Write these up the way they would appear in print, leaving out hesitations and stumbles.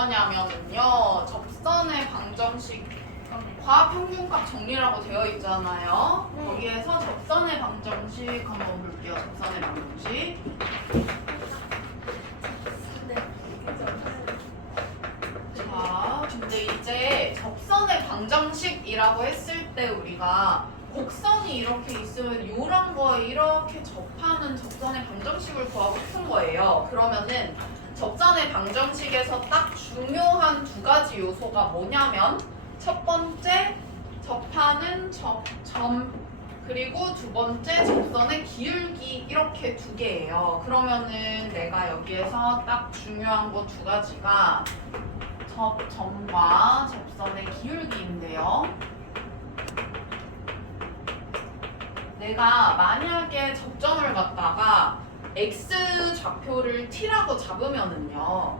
그거냐면은요. 접선의 방정식 과평균값 정리라고 되어 있잖아요. 네. 거기에서 접선의 방정식 한번 볼게요. 접선의 방정식. 자, 근데 이제 접선의 방정식이라고 했을 때 우리가 곡선이 이렇게 있으면 이런 거에 이렇게 접하는 접선의 방정식을 구하고 싶은 거예요. 그러면은 접선의 방정식에서 딱 중요한 두 가지 요소가 뭐냐면 첫 번째 접하는 점 그리고 두 번째 접선의 기울기 이렇게 두 개예요. 그러면은 내가 여기에서 딱 중요한 거 두 가지가 접점과 접선의 기울기인데요. 내가 만약에 접점을 갖다가 x 좌표를 t라고 잡으면은요,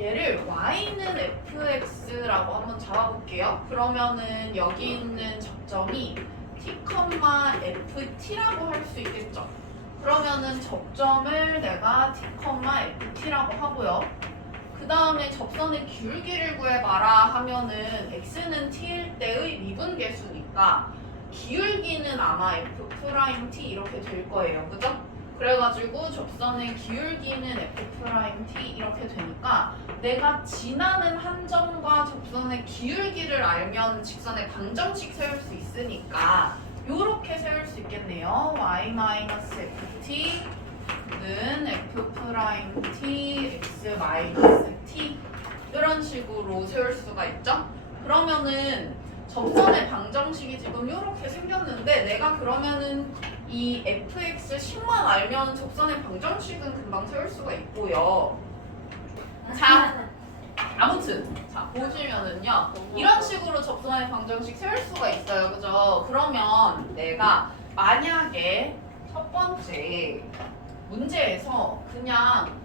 얘를 y는 fx라고 한번 잡아볼게요. 그러면은 여기 있는 접점이 t, ft라고 할 수 있겠죠. 그러면은 접점을 내가 t, ft라고 하고요. 그 다음에 접선의 기울기를 구해봐라 하면은 x는 t일 때의 미분계수니까 기울기는 아마 f'(t) 이렇게 될 거예요. 그죠? 그래가지고 접선의 기울기는 f'(t) 이렇게 되니까 내가 지나는 한 점과 접선의 기울기를 알면 직선의 방정식 세울 수 있으니까 요렇게 세울 수 있겠네요. y-ft 는 f'(t) x-t 이런 식으로 세울 수가 있죠. 그러면은 접선의 방정식이 지금 이렇게 생겼는데 내가 그러면은 이 fx10만 알면 접선의 방정식은 금방 세울 수가 있고요. 자, 아무튼 자 보시면은요 이런 식으로 접선의 방정식 세울 수가 있어요. 그죠? 그러면 내가 만약에 첫 번째 문제에서 그냥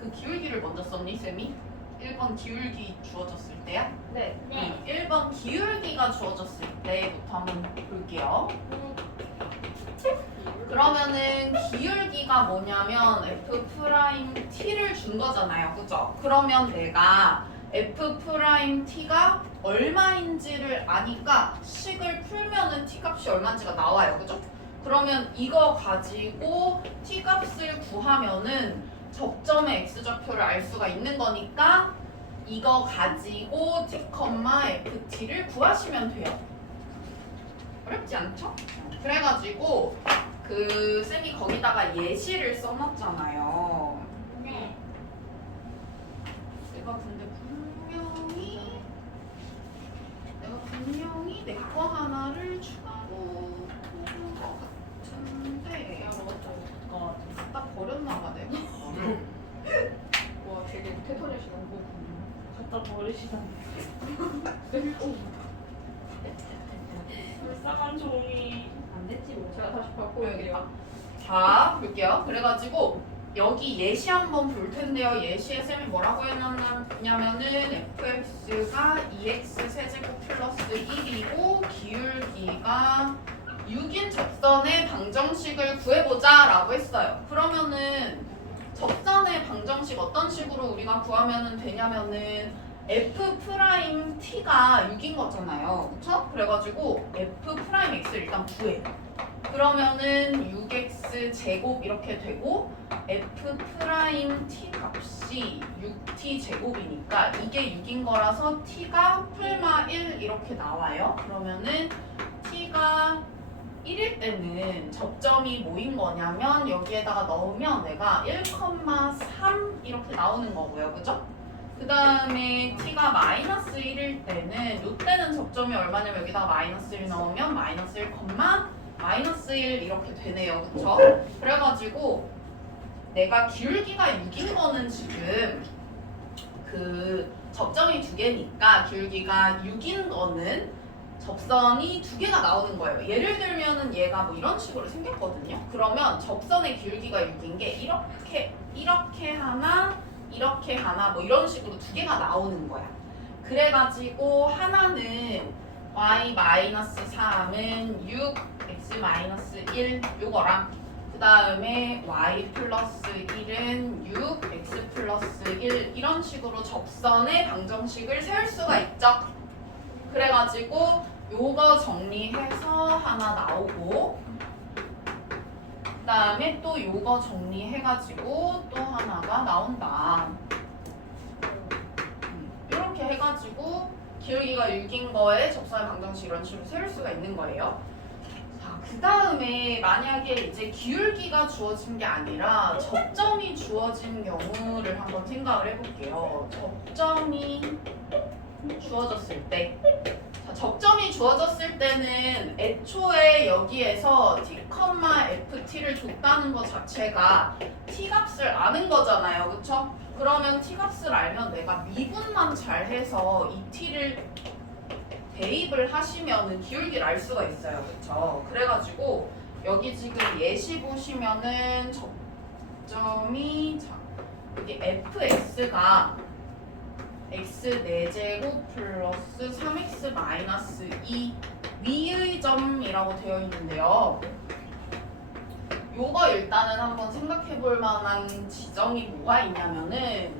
그 기울기를 먼저 썼니, 쌤이? 1번 기울기 주어졌을 때야? 네. 1번 기울기가 주어졌을 때부터 한번 볼게요. 그러면은 기울기가 뭐냐면 f't를 준 거잖아요. 그죠? 그러면 내가 f't가 얼마인지를 아니까 식을 풀면은 t값이 얼마인지가 나와요. 그죠? 그러면 이거 가지고 t값을 구하면은 접점의 x좌표를 알 수가 있는 거니까 이거 가지고 t, ft를 구하시면 돼요. 어렵지 않죠? 그래가지고 그 쌤이 거기다가 예시를 써놨잖아요. 네. 내가 분명히 내 거 하나를 추가로 해준 것 같은데 딱 버렸나 봐 내가. 와 되게 태도내시는 거 갖다 버리시던데. 불쌍한 종이. 안 됐지 뭐. 제가 다시 바꿔 여기다. 올게요. 자, 볼게요. 그래가지고 여기 예시 한번 볼 텐데요. 예시에 쌤이 뭐라고 해놨냐면은 fx가 2x 세제곱 플러스 1이고 기울기가 6인 접선의 방정식을 구해보자 라고 했어요. 그러면은 접선의 방정식 어떤 식으로 우리가 구하면 되냐면은 f't가 6인 거잖아요. 그쵸? 그래가지고 f'x를 일단 구해요. 그러면은 6x 제곱 이렇게 되고 f't 값이 6t 제곱이니까 이게 6인 거라서 t가 풀마 1 이렇게 나와요. 그러면은 t가 1일 때는 접점이 뭐인 거냐면 여기에다가 넣으면 내가 1,3 이렇게 나오는 거고요. 그죠? 그 다음에 t가 마이너스 1일 때는 이때는 접점이 얼마냐면 여기다가 마이너스 1 넣으면 마이너스 1, 마이너스 1 이렇게 되네요. 그쵸? 그래가지고 내가 기울기가 6인 거는 지금 그 접점이 두 개니까 기울기가 6인 거는 접선이 두 개가 나오는 거예요. 예를 들면은 얘가 뭐 이런 식으로 생겼거든요. 그러면 접선의 기울기가 6인 게 이렇게 하나 뭐 이런 식으로 두 개가 나오는 거야. 그래가지고 하나는 y-3은 6, x-1 요거랑 그 다음에 y 플러스 1은 6, x 플러스 1 이런 식으로 접선의 방정식을 세울 수가 있죠. 그래가지고 요거 정리해서 하나 나오고 그 다음에 또 요거 정리해가지고 또 하나가 나온다. 이렇게 해가지고 기울기가 6인 거에 접선의 방정식 이런 식으로 세울 수가 있는 거예요. 자, 그 다음에 만약에 이제 기울기가 주어진 게 아니라 접점이 주어진 경우를 한번 생각을 해볼게요. 접점이 주어졌을 때, 자, 접점이 주어졌을 때는 애초에 여기에서 t, ft를 줬다는 것 자체가 t 값을 아는 거잖아요, 그쵸? 그러면 t 값을 알면 내가 미분만 잘해서 이 t를 대입을 하시면은 기울기를 알 수가 있어요, 그쵸? 그래가지고 여기 지금 예시 보시면은 접점이 자, 여기 fx가 x 4제곱 플러스 3x 마이너스 2 위의 점이라고 되어 있는데요. 요거 일단은 한번 생각해 볼 만한 지점이 뭐가 있냐면은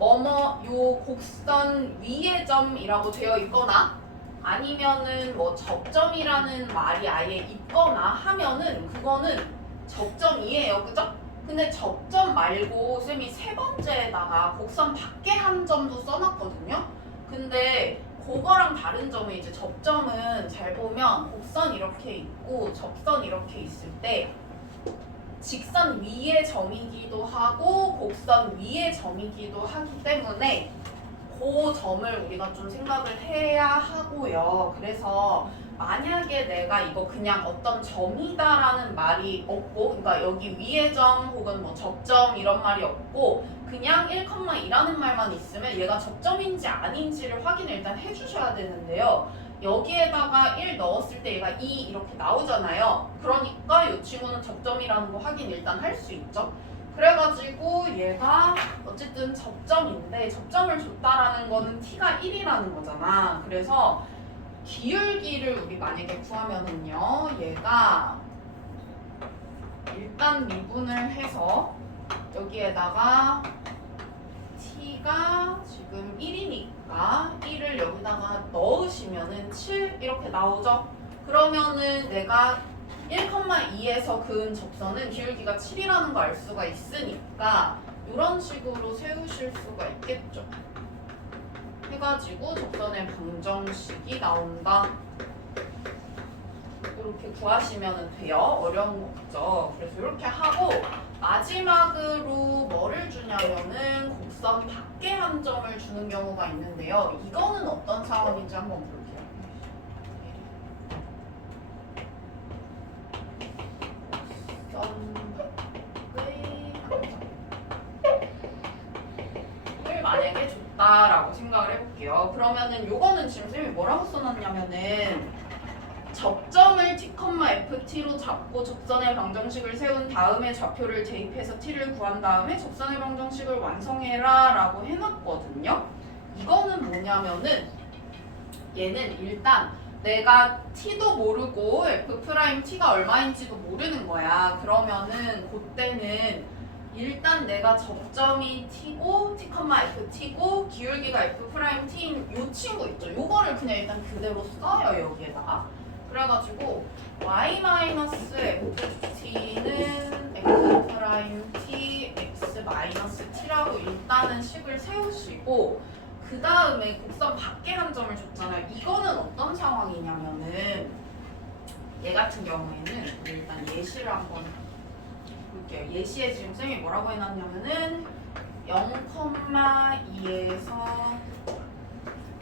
요 곡선 위의 점이라고 되어 있거나 아니면은 뭐 접점이라는 말이 아예 있거나 하면은 그거는 접점이에요, 그죠? 근데 접점 말고 쌤이 세 번째에다가 곡선 밖에 한 점도 써놨거든요. 근데 그거랑 다른 점은 이제 접점은 잘 보면 곡선 이렇게 있고 접선 이렇게 있을 때 직선 위의 점이기도 하고 곡선 위의 점이기도 하기 때문에 그 점을 우리가 좀 생각을 해야 하고요. 그래서 만약에 내가 이거 그냥 어떤 점이다라는 말이 없고, 그러니까 여기 위의 점 혹은 뭐 접점 이런 말이 없고 그냥 1,2라는 말만 있으면 얘가 접점인지 아닌지를 확인을 일단 해주셔야 되는데요. 여기에다가 1 넣었을 때 얘가 2 이렇게 나오잖아요. 그러니까 이 친구는 접점이라는 거 확인 일단 할 수 있죠. 그래가지고 얘가 어쨌든 접점인데 접점을 줬다라는 거는 t가 1이라는 거잖아. 그래서 기울기를 우리 만약에 구하면은요, 얘가 일단 미분을 해서 여기에다가 t가 지금 1이니까 1을 여기다가 넣으시면은 7 이렇게 나오죠. 그러면은 내가 1,2에서 그은 접선은 기울기가 7이라는 거 알 수가 있으니까 이런 식으로 세우실 수가 있겠죠. 해가지고 접선의 방정식이 나온다. 이렇게 구하시면 돼요. 어려운 거 없죠. 그래서 이렇게 하고 마지막으로 뭐를 주냐면은 곡선 밖에 한 점을 주는 경우가 있는데요. 이거는 어떤 상황인지 한번 볼게요. 을 만약에 줬다라고 생각을 해볼게요. 그러면은 요거는 지금 쌤이 뭐라고 써놨냐면은 접점을 t, ft로 잡고 접선의 방정식을 세운 다음에 좌표를 대입해서 t를 구한 다음에 접선의 방정식을 완성해라 라고 해놨거든요. 이거는 뭐냐면은 얘는 일단 내가 t도 모르고 f't가 얼마인지도 모르는 거야. 그러면은 그때는 일단 내가 접점이 t고 t, ft고 기울기가 f't인 요 친구 있죠. 요거를 그냥 일단 그대로 써요, 여기에다가. 그래가지고 y-ft는 f't x-t라고 일단은 식을 세우시고 그 다음에 곡선 밖에 한 점을 줬잖아요. 이거는 어떤 상황이냐면은 얘 같은 경우에는 우리 일단 예시를 한번 볼게요. 예시에 지금 쌤이 뭐라고 해놨냐면은 0,2에서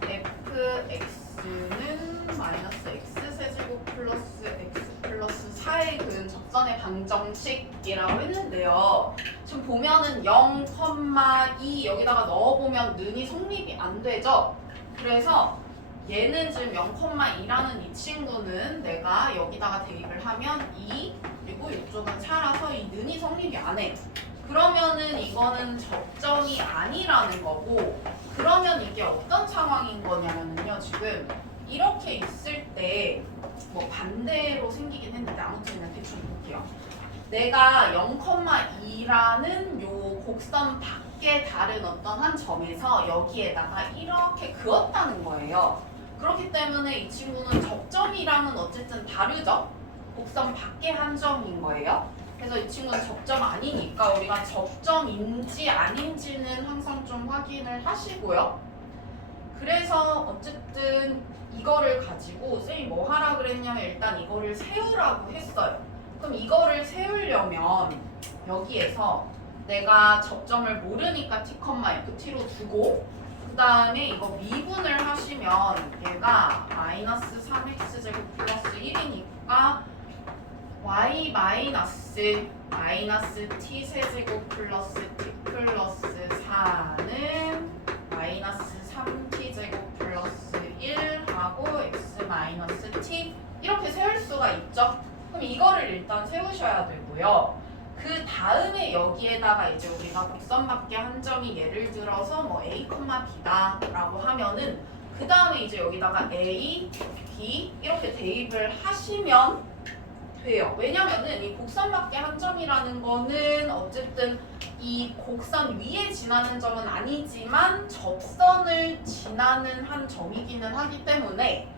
fx는 마이너스 x 세제곱 플러스 x 플러스 4의 그은 접선의 방정식이라고 했는데요. 지금 보면은 0,2 여기다가 넣어보면 는이 성립이 안 되죠. 그래서 얘는 지금 0,2라는 이 친구는 내가 여기다가 대입을 하면 2 그리고 이쪽은 살아서 이 는이 성립이 안 해. 그러면은 이거는 접점이 아니라는 거고, 그러면 이게 어떤 상황인 거냐면요. 지금 이렇게 있을 때 뭐 반대로 생기긴 했는데 아무튼 그냥 대충 볼게요. 내가 0,2라는 요 곡선 밖에 다른 어떤 한 점에서 여기에다가 이렇게 그었다는 거예요. 그렇기 때문에 이 친구는 접점이랑은 어쨌든 다르죠? 곡선 밖에 한 점인 거예요. 그래서 이 친구는 접점 아니니까 우리가 접점인지 아닌지는 항상 좀 확인을 하시고요. 그래서 어쨌든 이거를 가지고 쌤이 뭐 하라 그랬냐면 일단 이거를 세우라고 했어요. 그럼 이거를 세우려면 여기에서 내가 접점을 모르니까 t, ft로 두고 그 다음에 이거 미분을 하시면 얘가 마이너스 3x제곱 플러스 1이니까 y 마이너스 t 세제곱 플러스 t 플러스 4는 마이너스 3t 제곱 플러스 1하고 x 마이너스 t 이렇게 세울 수가 있죠. 그럼 이거를 일단 세우셔야 되고요. 그 다음에 여기에다가 이제 우리가 곡선 밖에 한 점이 예를 들어서 뭐 a, b다라고 하면은 그 다음에 이제 여기다가 a, b 이렇게 대입을 하시면 돼요. 왜냐면은 이 곡선 밖에 한 점이라는 거는 어쨌든 이 곡선 위에 지나는 점은 아니지만 접선을 지나는 한 점이기는 하기 때문에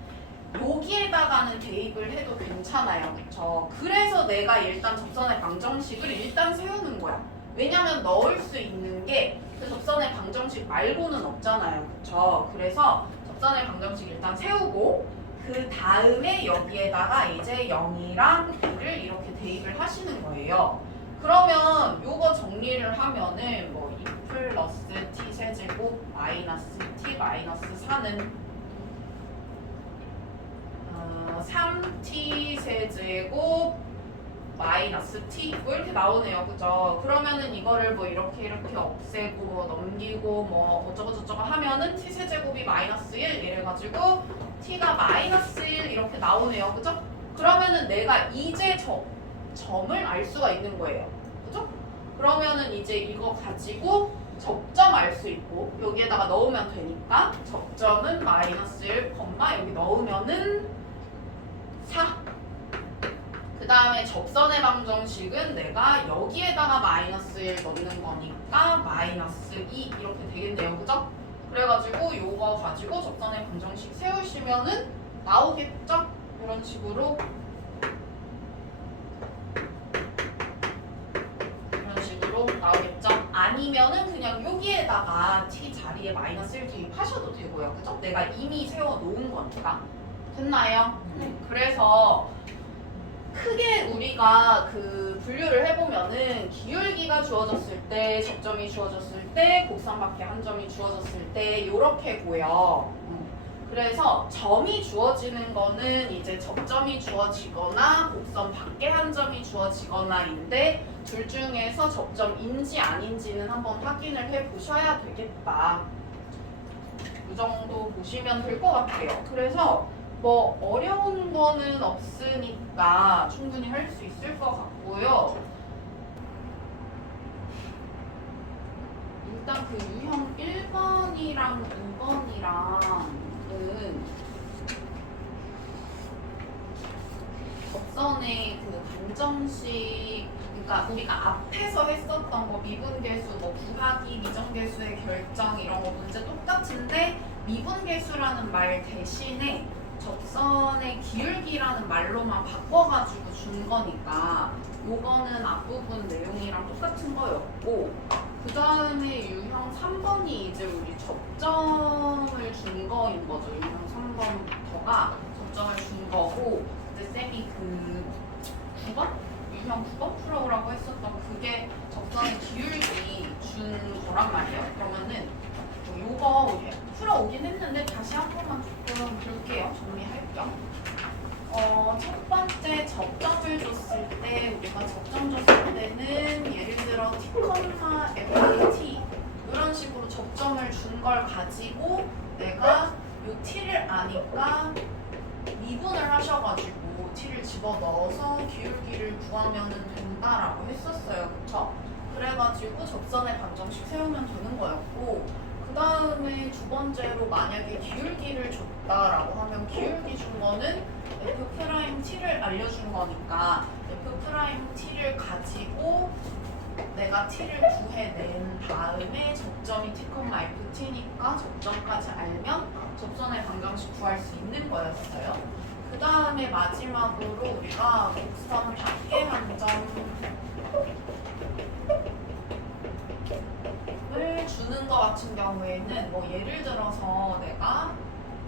여기에다가는 대입을 해도 괜찮아요. 그쵸? 그래서 내가 일단 접선의 방정식을 일단 세우는 거야. 왜냐면 넣을 수 있는 게 그 접선의 방정식 말고는 없잖아요. 그쵸? 그래서 접선의 방정식 일단 세우고 그 다음에 여기에다가 이제 0이랑 2를 이렇게 대입을 하시는 거예요. 그러면 요거 정리를 하면은 뭐 2 플러스 t 세제곱 마이너스 t 마이너스 4는 3t 세제곱 마이너스 t 뭐 이렇게 나오네요. 그죠? 그러면은 이거를 뭐 이렇게 없애고 뭐 넘기고 뭐 어쩌고저쩌고 하면은 t 세제곱이 마이너스 1 이래가지고 t가 마이너스 1 이렇게 나오네요. 그죠? 그러면은 내가 이제 점을 알 수가 있는 거예요. 그죠? 그러면은 이제 이거 가지고 접점 알 수 있고 여기에다가 넣으면 되니까 접점은 마이너스 1, 여기 넣으면은 4. 그 다음에 접선의 방정식은 내가 여기에다가 마이너스 1 넣는 거니까 마이너스 2 이렇게 되겠네요. 그죠? 그래가지고 요거 가지고 접선의 방정식 세우시면은 나오겠죠? 이런 식으로 나오겠죠? 아니면은 그냥 여기에다가 t 자리에 마이너스 1 대입하셔도 되고요. 그죠? 내가 이미 세워놓은 거니까. 됐나요? 그래서 크게 우리가 그 분류를 해보면은 기울기가 주어졌을 때, 접점이 주어졌을 때, 곡선 밖에 한 점이 주어졌을 때 이렇게고요. 그래서 점이 주어지는 거는 이제 접점이 주어지거나 곡선 밖에 한 점이 주어지거나인데 둘 중에서 접점인지 아닌지는 한번 확인을 해보셔야 되겠다. 이 정도 보시면 될 것 같아요. 그래서 뭐 어려운 거는 없으니까 충분히 할 수 있을 것 같고요. 일단 그 유형 1번이랑 2번이랑은 접선의 그 방정식, 그러니까 우리가 앞에서 했었던 거 미분계수, 뭐 구하기, 미정계수의 결정 이런 거 문제 똑같은데 미분계수라는 말 대신에 접선의 기울기라는 말로만 바꿔가지고 준 거니까 요거는 앞부분 내용이랑 똑같은 거였고 그 다음에 유형 3번이 이제 우리 접점을 준 거인 거죠. 유형 3번부터가 접점을 준 거고 이제 쌤이 그 9번? 유형 9번 풀어오라고 했었던 그게 접선의 기울기 준 거란 말이에요. 그러면은 요거 풀어오긴 했는데 다시 한 번만 조금 볼게요. 정리할 겸. 첫 번째 접점을 줬을 때 우리가 접점 줬을 때는 예를 들어 t, ft 이런 식으로 접점을 준 걸 가지고 내가 요 t를 아니까 미분을 하셔가지고 t를 집어넣어서 기울기를 구하면 된다라고 했었어요. 그쵸? 그래가지고 접선의 방정식 세우면 되는 거였고 그 다음에 두 번째로 만약에 기울기를 줬다라고 하면 기울기 준 거는 F'T를 알려준 거니까 F'T를 가지고 내가 T를 구해낸 다음에 접점이 T, FT니까 접점까지 알면 접선의 방정식 구할 수 있는 거였어요. 그 다음에 마지막으로 우리가 곡선 밖에 한 점을 주는 거 같은 경우에는 뭐 예를 들어서 내가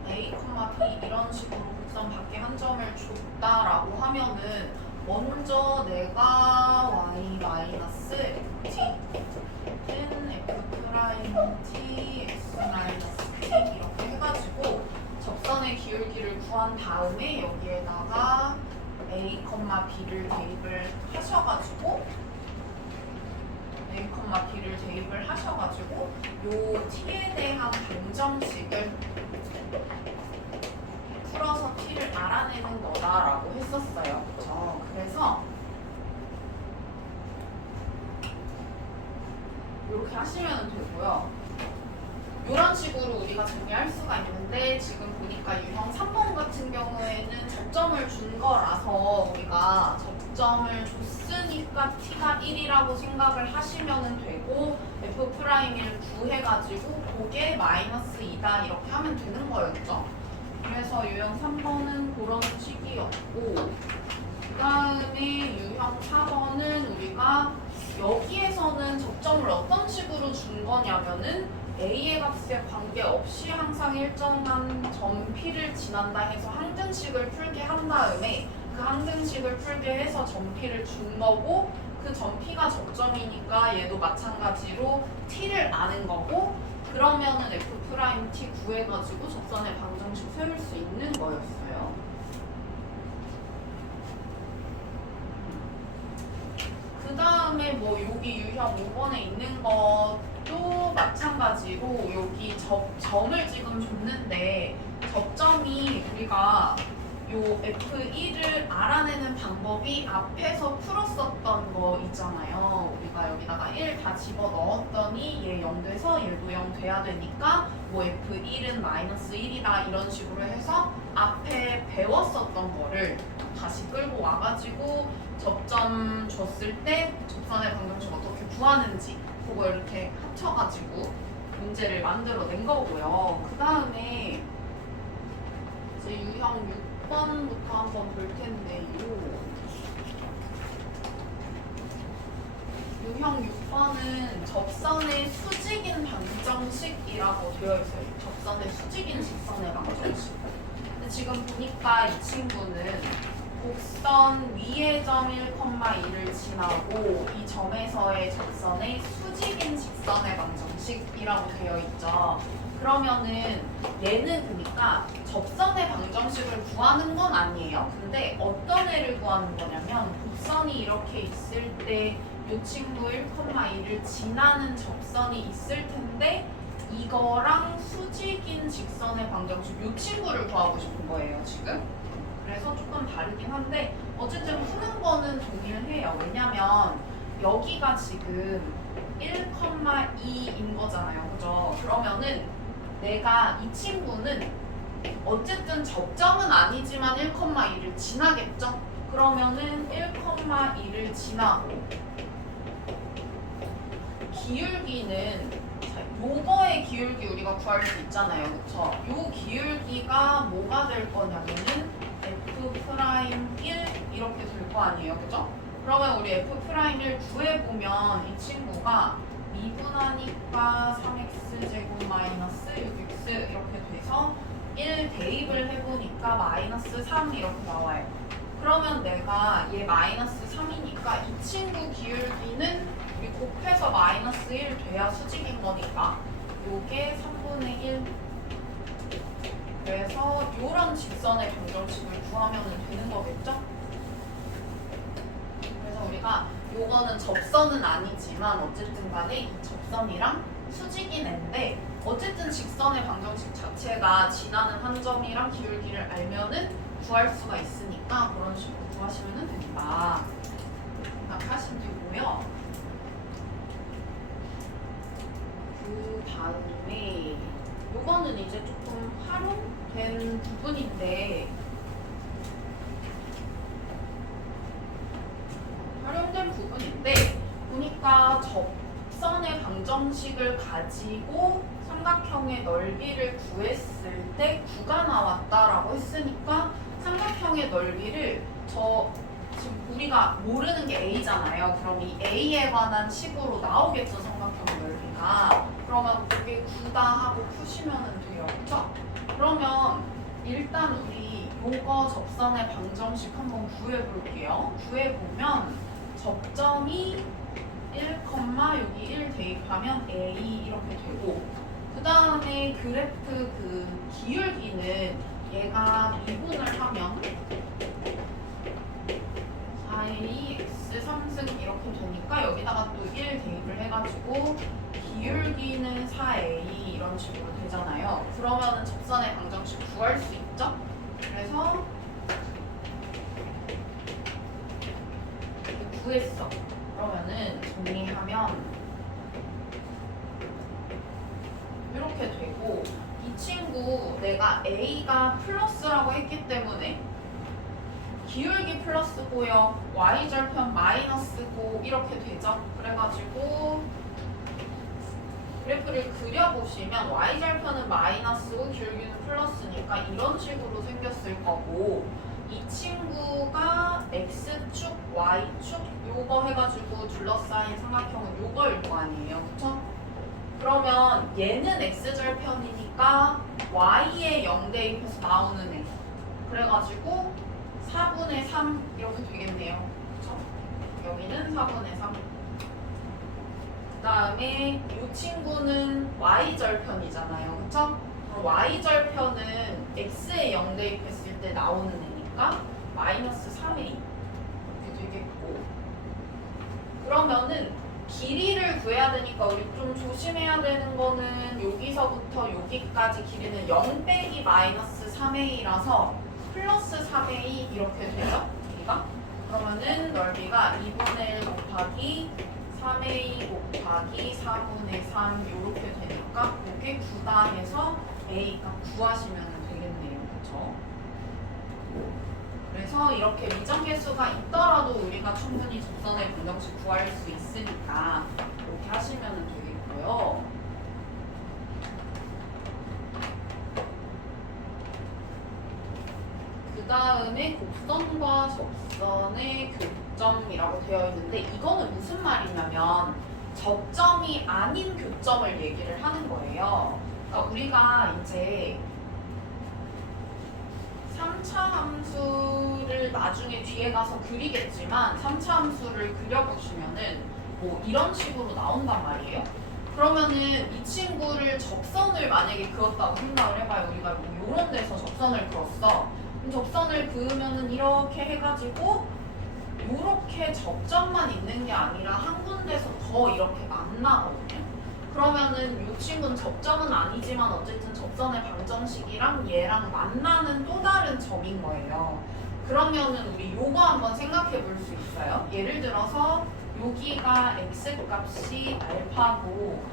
A, B 이런 식으로 곡선 밖에 한 점을 줬다라고 하면은 먼저 내가 Y 마이너스 T는 F T, X 마이너스 T 이렇게 해가지고 접선의 기울기를 구한 다음에 여기에다가 A, B를 대입을 하셔가지고 요 T에 대한 방정식을 풀어서 T를 알아내는 거다라고 했었어요. 그렇죠? 그래서 이렇게 하시면 되고요. 이런 식으로 우리가 정리할 수가 있는데 지금 보니까 유형 3번 같은 경우에는 접점을 준 거라서 우리가 접점을 줬으니까 T가 1이라고 생각을 하시면 되고 F'을 구해가지고 그게 마이너스 2다 이렇게 하면 되는 거였죠. 그래서 유형 3번은 그런 식이었고 그 다음에 유형 4번은 우리가 여기에서는 접점을 어떤 식으로 준 거냐면은 A의 값에 관계없이 항상 일정한 점 P를 지난다 해서 항등식을 풀게 한 다음에 그 항등식을 풀게 해서 점 P를 준 거고 그 점 P가 접점이니까 얘도 마찬가지로 T를 아는 거고 그러면은 F'T 구해가지고 접선의 방정식 세울 수 있는 거였어요. 그 다음에 뭐 여기 유형 5번에 있는 것도 마찬가지로 여기 점을 지금 줬는데 접점이 우리가 요 F1을 알아내는 방법이 앞에서 풀었었던 거 있잖아요. 우리가 여기다가 1 다 집어 넣었더니 얘 0 돼서 얘도 0 돼야 되니까 뭐 F1은 마이너스 1이다 이런 식으로 해서 앞에 배웠었던 거를 다시 끌고 와가지고 접점 줬을 때 접선의 방정식 어떻게 구하는지 그거 이렇게 합쳐가지고 문제를 만들어낸 거고요. 그 다음에 이제 유형 6번부터 한번 볼 텐데요. 유형 6번은 접선의 수직인 방정식이라고 되어 있어요. 접선의 수직인 직선의 방정식. 근데 지금 보니까 이 친구는 곡선 위의 점 1,2를 지나고 이 점에서의 접선의 수직인 직선의 방정식이라고 되어 있죠. 그러면은 얘는 그러니까 접선의 방정식을 구하는 건 아니에요. 근데 어떤 애를 구하는 거냐면 곡선이 이렇게 있을 때 이 친구 1,2를 지나는 접선이 있을 텐데 이거랑 수직인 직선의 방정식 이 친구를 구하고 싶은 거예요 지금. 그래서 조금 다르긴 한데 어쨌든 푸는 거는 동일해요. 왜냐면 여기가 지금 1,2인 거잖아요. 그죠? 그러면은 내가 이 친구는 어쨌든 접점은 아니지만 1,2를 지나겠죠? 그러면은 1,2를 지나고 기울기는 요거의 기울기 우리가 구할 수 있잖아요. 그쵸? 요 기울기가 뭐가 될 거냐면은 F'1 이렇게 될 거 아니에요. 그죠? 그러면 우리 F'1 구해보면 이 친구가 미분하니까 3x제곱 마이너스 6x 이렇게 돼서 1 대입을 해보니까 마이너스 3 이렇게 나와요. 그러면 내가 얘 마이너스 3이니까 이 친구 기울기는 우리 곱해서 마이너스 1 돼야 수직인 거니까 요게 3분의 1 그래서 요런 직선의 방정식을 구하면 되는 거겠죠? 그래서 우리가 요거는 접선은 아니지만 어쨌든 간에 이 접선이랑 수직인 애인데 어쨌든 직선의 방정식 자체가 지나는 한 점이랑 기울기를 알면은 구할 수가 있으니까 그런 식으로 구하시면 된다. 생각하시면 되고요. 그 다음에 요거는 이제 조금 활용된 부분인데 방정식을 가지고 삼각형의 넓이를 구했을 때 9가 나왔다라고 했으니까 삼각형의 넓이를 지금 우리가 모르는 게 A잖아요. 그럼 이 A에 관한 식으로 나오겠죠, 삼각형 넓이가. 그러면 그게 9다 하고 푸시면 돼요. 그쵸? 그러면 일단 우리 요거 접선의 방정식 한번 구해볼게요. 구해보면 접점이 1, 여기 1 대입하면 A 이렇게 되고, 그 다음에 그래프 그 기울기는 얘가 미분을 하면 4A x 3승 이렇게 되니까 여기다가 또 1 대입을 해가지고 기울기는 4A 이런 식으로 되잖아요. 그러면은 접선의 방정식 구할 수 있죠? 그래서 이렇게 구했어. 그러면은 정리하면 이렇게 되고, 이 친구 내가 A가 플러스라고 했기 때문에 기울기 플러스고요, y절편 마이너스고 이렇게 되죠. 그래가지고 그래프를 그려보시면 y절편은 마이너스고 기울기는 플러스니까 이런 식으로 생겼을 거고, 이 친구가 x축, y축 요거 해가지고 둘러싸인 삼각형은 요거일 거 아니에요. 그쵸? 그러면 얘는 x절편이니까 y에 0 대입해서 나오는 애. 그래가지고 4분의 3 이렇게 되겠네요. 그쵸? 여기는 4분의 3. 그 다음에 이 친구는 y절편이잖아요. 그쵸? 그럼 y절편은 x에 0 대입했을 때 나오는 애니까 마이너스 3a 이렇게 되겠고, 그러면은 길이를 구해야 되니까 우리 좀 조심해야 되는 거는 여기서부터 여기까지 길이는 0 빼기 마이너스 3a라서 플러스 3a 이렇게 되죠? 길이가? 그러면은 넓이가 2분의 1 곱하기 3a 곱하기 4분의 3 이렇게 되니까 그게 9다 해서 a 값 구하시면 되겠네요. 그쵸? 그래서 이렇게 미정계수가 있더라도 우리가 충분히 접선의 방정식 구할 수 있으니까 이렇게 하시면 되겠고요. 그 다음에 곡선과 접선의 교점이라고 되어 있는데, 이거는 무슨 말이냐면 접점이 아닌 교점을 얘기를 하는 거예요. 그러니까 우리가 이제 3차 함수를 나중에 뒤에 가서 그리겠지만 3차 함수를 그려보시면은 뭐 이런 식으로 나온단 말이에요. 그러면은 이 친구를 접선을 만약에 그었다고 생각을 해봐요. 우리가 뭐 이런 데서 접선을 그었어. 그럼 접선을 그으면은 이렇게 해가지고 이렇게 접점만 있는 게 아니라 한 군데서 더 이렇게 만나거든요. 그러면은 이 친구는 접점은 아니지만 어쨌든 접선의 방정식이랑 얘랑 만나는 또 다른 점인 거예요. 그러면은 우리 요거 한번 생각해 볼 수 있어요. 예를 들어서 여기가 x값이 알파고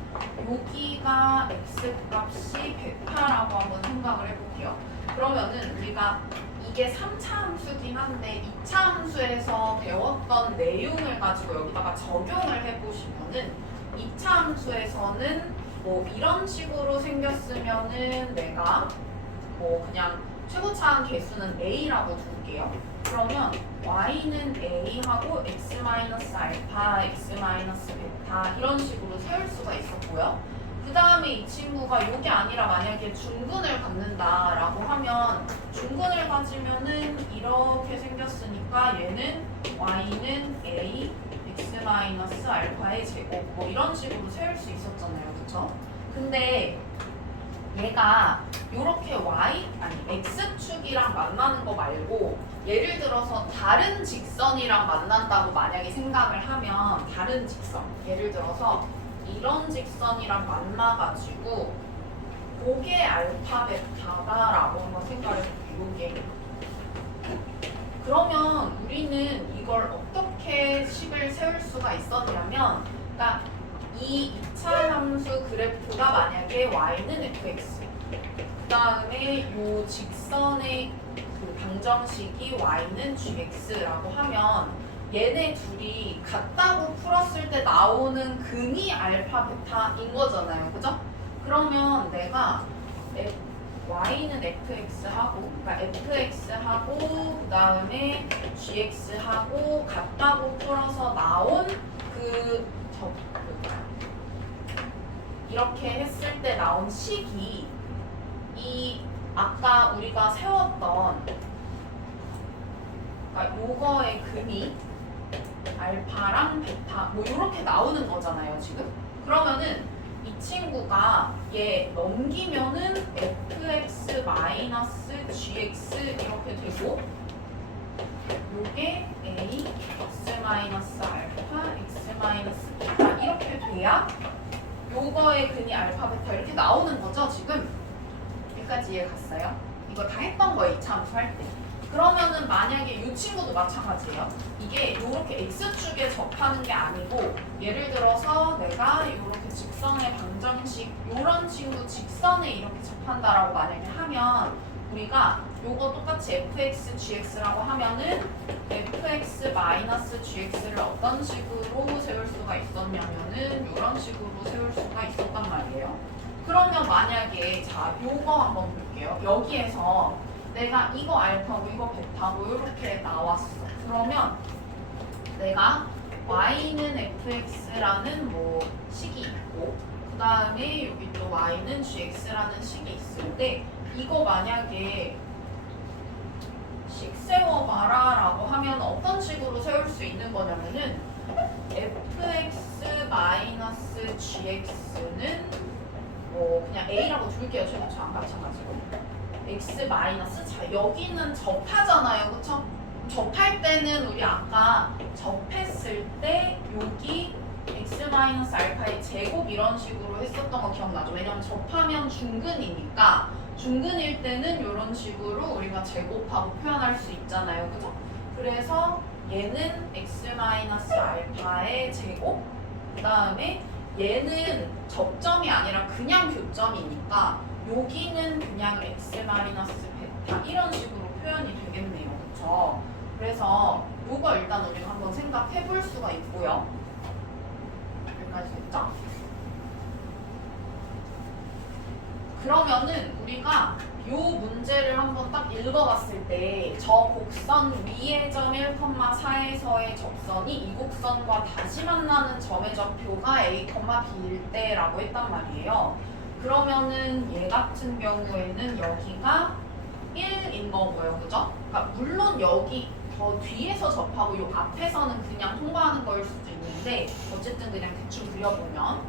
여기가 x값이 베타라고 한번 생각을 해볼게요. 그러면은 우리가 이게 3차 함수긴 한데 2차 함수에서 배웠던 내용을 가지고 여기다가 적용을 해보시면은 2차 함수에서는 뭐 이런 식으로 생겼으면은 내가 뭐 그냥 최고차항 개수는 a라고 둘게요. 그러면 y는 a하고 x-알파, x-베타 이런 식으로 세울 수가 있었고요. 그 다음에 이 친구가 이게 아니라 만약에 중근을 갖는다라고 하면 중근을 가지면은 이렇게 생겼으니까 얘는 y는 a x-알파의 제곱 뭐 이런 식으로 세울 수 있었잖아요. 그쵸? 근데 얘가 이렇게 x축이랑 만나는 거 말고 예를 들어서 다른 직선이랑 만난다고 만약에 생각을 하면 다른 직선, 예를 들어서 이런 직선이랑 만나가지고 그게 알파 베타다라고 한번 생각을 해볼게요. 요게. 그러면 우리는 이걸 어떻게 식을 세울 수가 있었냐면, 그러니까 이 2차 함수 그래프가 만약에 y는 fx, 그 다음에 요 직선의 그 방정식이 y는 gx라고 하면 얘네 둘이 같다고 풀었을 때 나오는 근이 알파 베타인 거잖아요. 그죠? 그러면 내가 y는 fx하고 그러니까 fx하고 그 다음에 gx하고 같다고 풀어서 나온 이렇게 했을 때 나온 식이 이 아까 우리가 세웠던 그러니까 요거의 근이 알파랑 베타 뭐 이렇게 나오는 거잖아요 지금. 그러면은 이 친구가 얘 넘기면은 fx 마이너스 gx 이렇게 되고 요게 a x 마이너스 알파 x 마이너스 베타 이렇게 돼야 요거의 근이 알파 베타 이렇게 나오는 거죠 지금. 여기까지 이해 갔어요? 이거 다 했던 거예요 이차함수 할 때. 그러면은 만약에 이 친구도 마찬가지예요. 이게 이렇게 x축에 접하는 게 아니고 예를 들어서 내가 이렇게 직선의 방정식 이런 친구 직선에 이렇게 접한다라고 만약에 하면 우리가 요거 똑같이 fx gx라고 하면은 fx 마이너스 gx를 어떤 식으로 세울 수가 있었냐면은 이런 식으로 세울 수가 있었단 말이에요. 그러면 만약에 자 요거 한번 볼게요. 여기에서 내가 이거 알파고 이거 베타고 이렇게 나왔어. 그러면 내가 y는 fx라는 뭐 식이 있고 그 다음에 여기 또 y는 gx라는 식이 있을 때 이거 만약에 식 세워봐라 라고 하면 어떤 식으로 세울 수 있는 거냐면은 fx 마이너스 gx는 뭐 그냥 a라고 둘게요. 최고차 안 마찬가지고 x 마이너스 자 여기는 접하잖아요 그쵸? 접할 때는 우리 아까 접했을 때 여기 x 마이너스 알파의 제곱 이런 식으로 했었던 거 기억나죠? 왜냐면 접하면 중근이니까 중근일 때는 이런 식으로 우리가 제곱하고 표현할 수 있잖아요 그죠? 그래서 얘는 x 마이너스 알파의 제곱 그 다음에 얘는 접점이 아니라 그냥 교점이니까 여기는 그냥 x 마이너스 베타 이런 식으로 표현이 되겠네요. 그렇죠? 그래서 요거 일단 우리가 한번 생각해 볼 수가 있고요. 여기까지 됐죠? 그러면은 우리가 요 문제를 한번 딱 읽어봤을 때 저 곡선 위의 점 1,4에서의 접선이 이 곡선과 다시 만나는 점의 좌표가 a, b일 때라고 했단 말이에요. 그러면은 얘 같은 경우에는 여기가 1인 거고요. 그죠? 그러니까 물론 여기 더 뒤에서 접하고 요 앞에서는 그냥 통과하는 거일 수도 있는데 어쨌든 그냥 대충 그려보면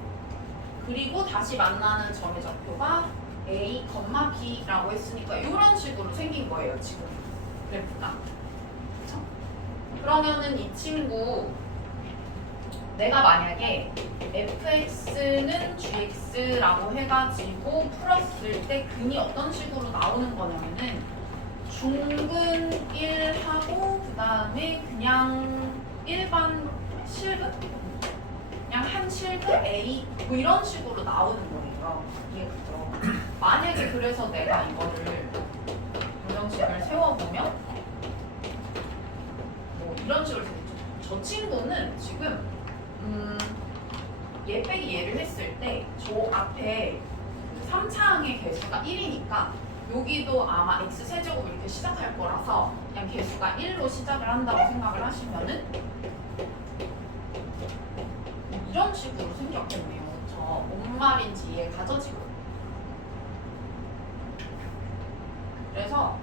그리고 다시 만나는 점의 좌표가 a, b라고 했으니까 이런 식으로 생긴 거예요. 지금 그래프가. 그쵸? 그러면은 이 친구 내가 만약에 fx는 gx라고 해가지고 풀었을 때 근이 어떤 식으로 나오는 거냐면은 중근 1하고 그 다음에 그냥 일반 실근? 그냥 한 실근 A 뭐 이런 식으로 나오는 거예요. 이해가죠? 만약에 그래서 내가 이거를 방정식을 세워보면 뭐 이런 식으로 되겠죠. 저 친구는 지금 얘 빼기 얘를 했을 때 저 앞에 3차항의 개수가 1이니까 여기도 아마 x세제곱 이렇게 시작할 거라서 그냥 개수가 1로 시작을 한다고 생각을 하시면은 이런 식으로 생겼겠네요. 저 뭔 말인지 이해가 죠 지금? 그래서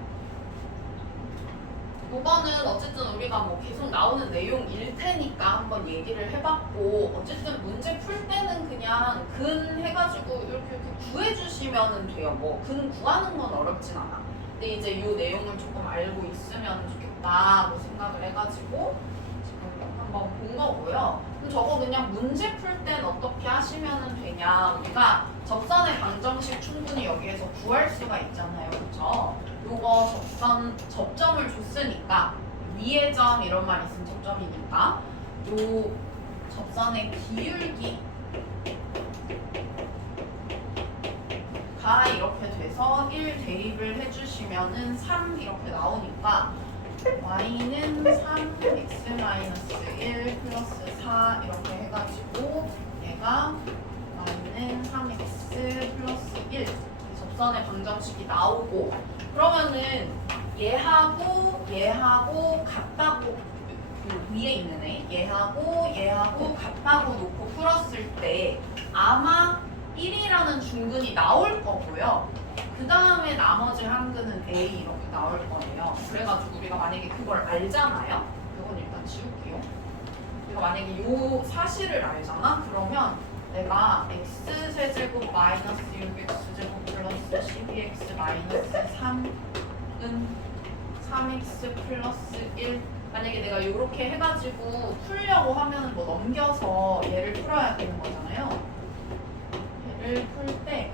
이거는 어쨌든 우리가 뭐 계속 나오는 내용일 테니까 한번 얘기를 해봤고 어쨌든 문제 풀 때는 그냥 근 해가지고 이렇게 구해주시면 돼요. 뭐 근 구하는 건 어렵진 않아. 근데 이제 이 내용을 조금 알고 있으면 좋겠다 뭐 생각을 해가지고 지금 한번 본 거고요. 그럼 저거 그냥 문제 풀 땐 어떻게 하시면 되냐 우리가 접선의 방정식 충분히 여기에서 구할 수가 있잖아요. 그렇죠? 요거 접점을 줬으니까 위의 점 이런 말 있으면 접점이니까 요 접선의 기울기가 이렇게 돼서 1 대입을 해주시면은 3 이렇게 나오니까 y는 3x 마이너스 제곱하 이렇게 해가지고 얘가 y는 3x 플러스 1 접선의 방정식이 나오고 그러면은 얘하고 같다고 그 위에 있는 얘하고 같다고 놓고 풀었을 때 아마 1이라는 중근이 나올 거고요. 그 다음에 나머지 한근은 A 이렇게 나올 거예요. 그래가지고 우리가 만약에 그걸 알잖아요. 이건 일단 지울게요. 우리가 만약에 요 사실을 알잖아? 그러면 내가 x세제곱 마이너스 6x제곱 플러스 12x 마이너스 3은 3x 플러스 1 만약에 내가 이렇게 해가지고 풀려고 하면 뭐 넘겨서 얘를 풀어야 되는 거잖아요. 얘를 풀 때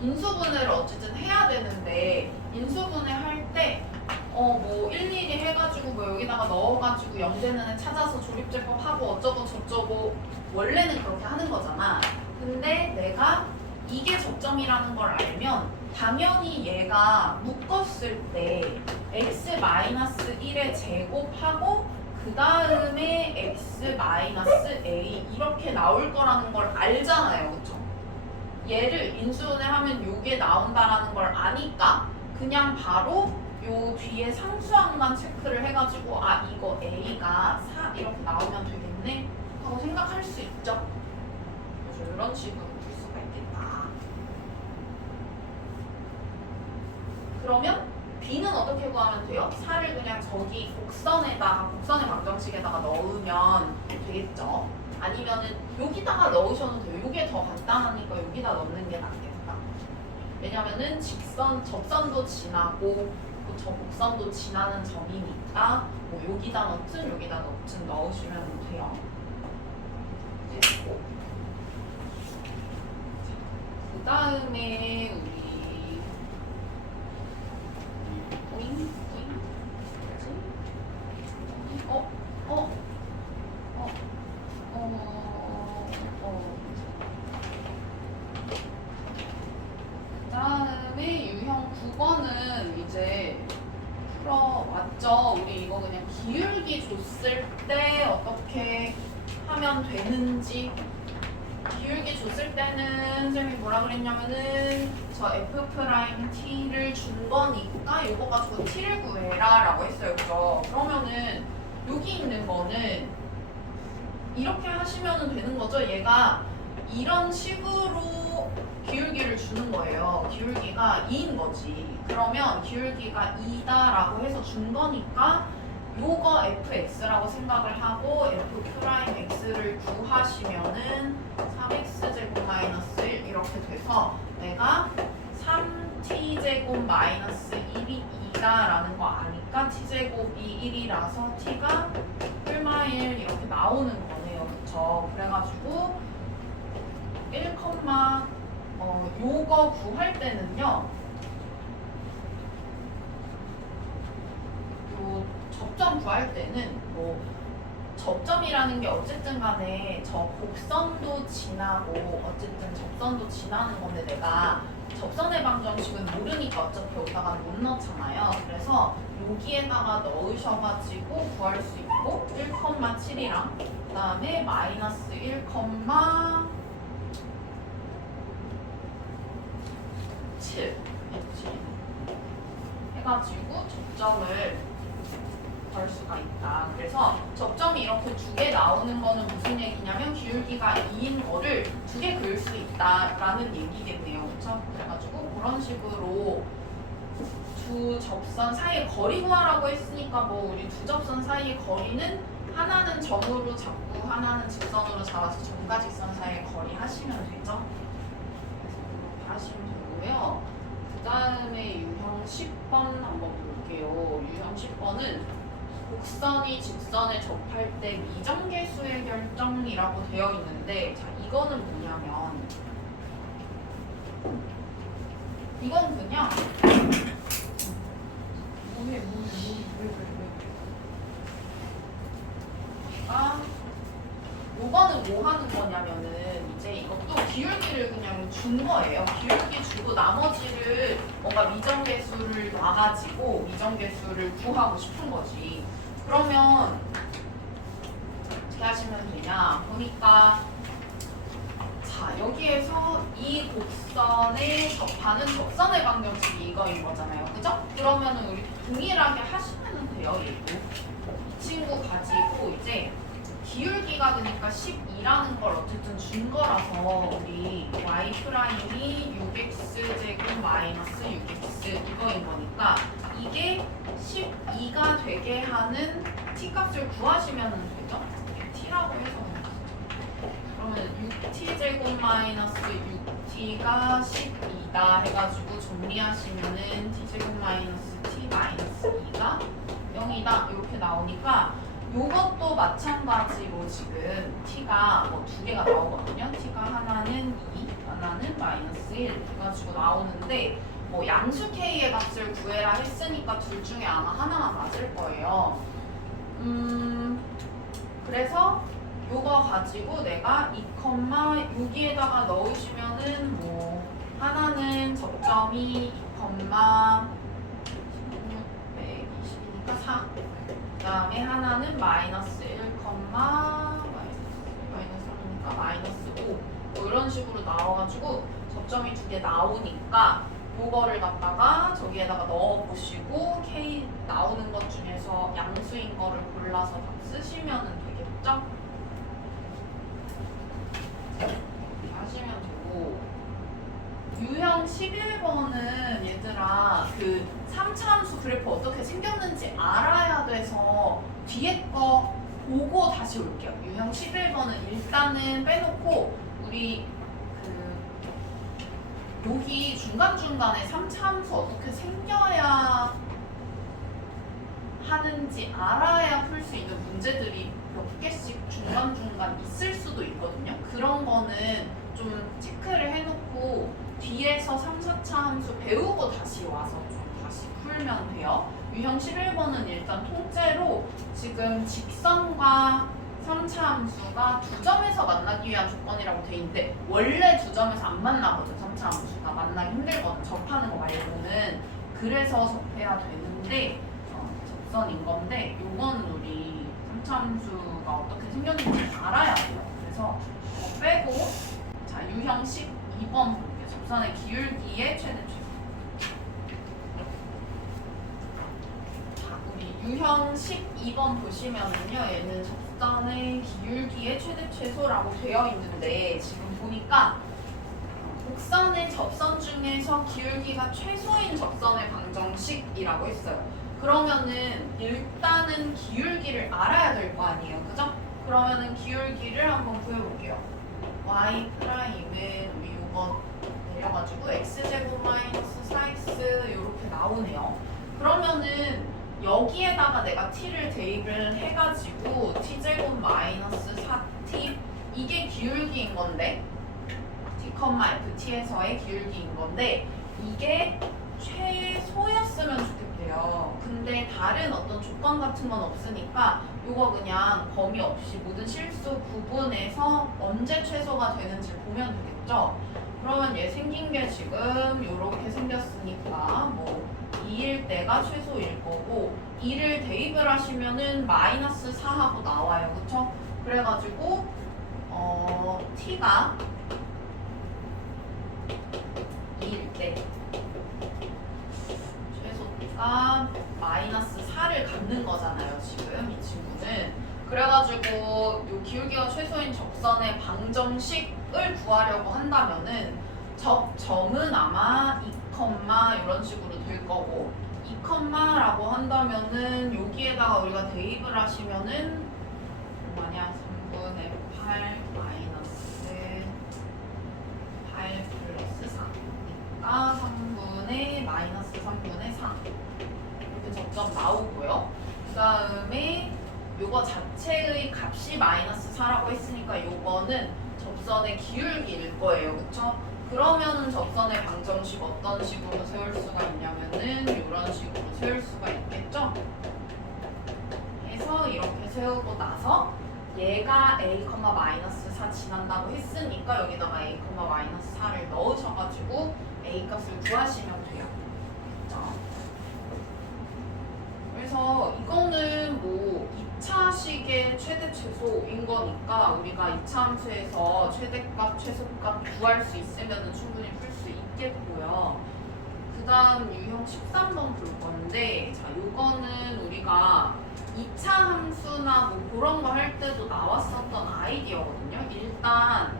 인수분해를 어쨌든 해야 되는데 인수분해 할 때 뭐 일일이 해가지고 뭐 여기다가 넣어가지고 영재는 애 찾아서 조립제법 하고 어쩌고 저쩌고 원래는 그렇게 하는 거잖아. 근데 내가 이게 접점이라는 걸 알면 당연히 얘가 묶었을 때 x-1의 제곱하고 그 다음에 x-a 이렇게 나올 거라는 걸 알잖아요. 그쵸? 얘를 인수분해 하면 요게 나온다라는 걸 아니까 그냥 바로 요 뒤에 상수항만 체크를 해가지고 아 이거 a가 4 이렇게 나오면 되겠네 하고 생각할 수 있죠. 그래서 이런 식으로 풀 수가 있겠다. 그러면 b는 어떻게 구하면 돼요? 4를 그냥 저기 곡선의 방정식에다가 넣으면 되겠죠. 아니면은 여기다가 넣으셔도 돼요. 이게 더 간단하니까 여기다 넣는 게 낫겠다. 왜냐면은 접선도 지나고 또 저 곡선도 지나는 점이니까 뭐 여기다 넣든 여기다 넣든 넣으시면 돼요. 됐고. 그 다음에 우리 오잉? 그 다음에 유형 9번은 이제 풀어왔죠. 우리 이거 그냥 기울기 줬을 때 어떻게 하면 되는지. 기울기 줬을 때는 선생님이 뭐라 그랬냐면은 저 F'T를 준 거니까 이거 가지고 T를 구해라 라고 했어요. 그죠? 그러면은 여기 있는 거는 이렇게 하시면 되는 거죠. 얘가 이런 식으로 기울기를 주는 거예요. 기울기가 2인 거지. 그러면 기울기가 2다라고 해서 준 거니까 요거 fx라고 생각을 하고 f'x를 구하시면은 3x제곱 마이너스 1 이렇게 돼서 내가 3t제곱 마이너스 1이 2다라는 거 아니까 t제곱이 1이라서 t가 1 이렇게 나오는 거네요. 그쵸? 그래가지고 1, 요거 구할 때는요. 요 접점 구할 때는 뭐 접점이라는 게 어쨌든 간에 저 곡선도 지나고 어쨌든 접선도 지나는 건데 내가 접선의 방정식은 모르니까 어차피 여기다가 못 넣잖아요. 그래서 여기에다가 넣으셔가지고 구할 수 있고 1,7이랑 그 다음에 마이너스 1, 7 해가지고 접점을 구할 수가 있다. 그래서 접점이 이렇게 두 개 나오는 거는 무슨 얘기냐면 기울기가 2인 거를 두 개 그을 수 있다라는 얘기겠네요. 그렇죠? 그래가지고 그런 식으로 두 접선 사이의 거리 구하라고 했으니까 뭐 우리 두 접선 사이의 거리는 하나는 점으로 잡고 하나는 직선으로 잡아서 점과 직선 사이의 거리 하시면 되죠. 그래서 이렇게 하시면 되고요. 그 다음에 유형 10번 한번 볼게요. 유형 10번은 곡선이 직선에 접할 때 미정계수의 결정이라고 되어 있는데, 자 이거는 뭐냐면 이건 그냥 왜 요거는 뭐 하는 거냐면은 이제 이것도 기울기를 그냥 준 거예요. 기울기 주고 나머지를 뭔가 미정계수를 놔가지고 미정계수를 구하고 싶은 거지. 그러면 어떻게 하시면 되냐 보니까 자 여기에서 이 곡선에 접하는 접선의 방정식이 이거인 거잖아요. 그죠? 그러면은 우리 동일하게 하시면 돼요. 얘도 이 친구 가지고 이제 기울기가 그러니까 12라는 걸 어쨌든 준 거라서 우리 y 프라임이 6x 제곱 마이너스 6x 이거인 거니까 이게 12가 되게 하는 t 값을 구하시면 되죠. t라고 해서 그러면 6t 제곱 마이너스 6t가 12다 해가지고 정리하시면은 t 제곱 마이너스 t 마이너스 2가 0이다 이렇게 나오니까 요것도 마찬가지로 지금 t가 뭐 두 개가 나오거든요. t가 하나는 2, 하나는 마이너스 1 해가지고 나오는데 뭐 양수 k의 값을 구해라 했으니까 둘 중에 아마 하나가 맞을 거예요. 그래서 요거 가지고 내가 2, 여기에다가 넣으시면은 뭐 하나는 접점이 2, 120이니까 4. 그 다음에 하나는 마이너스 1, 마이너스 3이니까 마이너스 5. 뭐 이런 식으로 나와가지고 접점이 두 개 나오니까 요거를 갖다가 저기에다가 넣어보시고 K 나오는 것 중에서 양수인 거를 골라서 다 쓰시면 되겠죠? 이렇게 하시면 되고 유형 11번은 얘들아 그 3차 함수 그래프 어떻게 생겼는지 알아야 돼서 뒤에 거 보고 다시 올게요. 유형 11번은 일단은 빼놓고 우리 여기 중간중간에 3차 함수 어떻게 생겨야 하는지 알아야 풀 수 있는 문제들이 몇 개씩 중간중간 있을 수도 있거든요. 그런 거는 좀 체크를 해놓고 뒤에서 3, 4차 함수 배우고 다시 와서 좀 다시 풀면 돼요. 유형 11번은 일단 통째로 지금 직선과 3차 함수가 두 점에서 만나기 위한 조건이라고 돼 있는데 원래 두 점에서 안 만나거든. 3차 함수가 만나기 힘들거든. 접하는 거 말고는. 그래서 접해야 되는데 접선인 건데 요건 우리 3차 함수가 어떻게 생겼는지 알아야 돼요. 그래서 이거 빼고 자 유형 12번 볼게요. 접선의 기울기의 최대 최소. 유형 12번 보시면은요, 얘는 접선의 기울기의 최대 최소라고 되어 있는데 지금 보니까 곡선의 접선 중에서 기울기가 최소인 접선의 방정식이라고 했어요. 그러면은 일단은 기울기를 알아야 될 거 아니에요, 그죠? 그러면은 기울기를 한번 구해볼게요. y 프라임은 우리 요거 내려가지고 x제곱 마이너스 4x 이렇게 나오네요. 그러면은 여기에다가 내가 t를 대입을 해가지고 t제곱 마이너스 4t 이게 기울기인 건데 t, ft에서의 기울기인 건데 이게 최소였으면 좋겠대요. 근데 다른 어떤 조건 같은 건 없으니까 이거 그냥 범위 없이 모든 실수 구분해서 언제 최소가 되는지 보면 되겠죠. 그러면 얘 생긴 게 지금 이렇게 생겼으니까 뭐 2일 때가 최소일 거고 2를 대입을 하시면은 마이너스 4하고 나와요. 그쵸? 그래가지고 t가 2일 때 최소가 마이너스 4를 갖는 거잖아요. 지금 이 친구는. 그래가지고 요 기울기가 최소인 접선의 방정식을 구하려고 한다면은 접점은 아마 2, 이런 식으로 될 거고 2라고 한다면은 여기에다가 우리가 대입을 하시면은 만약 3분의 8 마이너스 8 플러스 4니까 3분의 마이너스 3분의 4 이렇게 접점 나오고요. 그 다음에 요거 자체의 값이 마이너스 4라고 했으니까 요거는 접선의 기울기일 거예요. 그쵸? 그러면은 접선의 방정식 어떤 식으로 세울 수가 있냐면은 이런 식으로 세울 수가 있겠죠? 해서 이렇게 세우고 나서 얘가 a, 마이너스 4 지난다고 했으니까 여기다가 a, 마이너스 4를 넣으셔가지고 a 값을 구하시면 돼요. 그래서 이거는 뭐 거니까 우리가 이차함수에서 최대값, 최소값 구할 수 있으면 충분히 풀 수 있겠고요. 그 다음 유형 13번 볼 건데, 자, 요거는 우리가 2차 함수나 뭐 그런 거 할 때도 나왔었던 아이디어거든요. 일단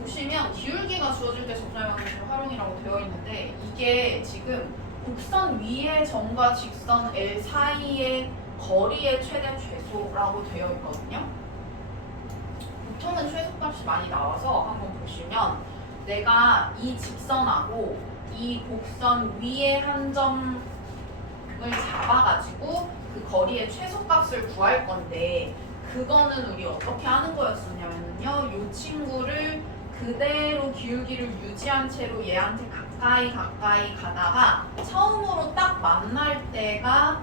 보시면 기울기가 주어질 때 접선의 방정식 활용이라고 되어 있는데, 이게 지금 곡선 위의 점과 직선 L 사이의 거리의 최대 최소라고 되어 있거든요. 보통은 최소값이 많이 나와서 한번 보시면 내가 이 직선하고 이 곡선 위에 한 점을 잡아가지고 그 거리의 최소값을 구할 건데, 그거는 우리 어떻게 하는 거였었냐면요, 이 친구를 그대로 기울기를 유지한 채로 얘한테 가까이 가다가 처음으로 딱 만날 때가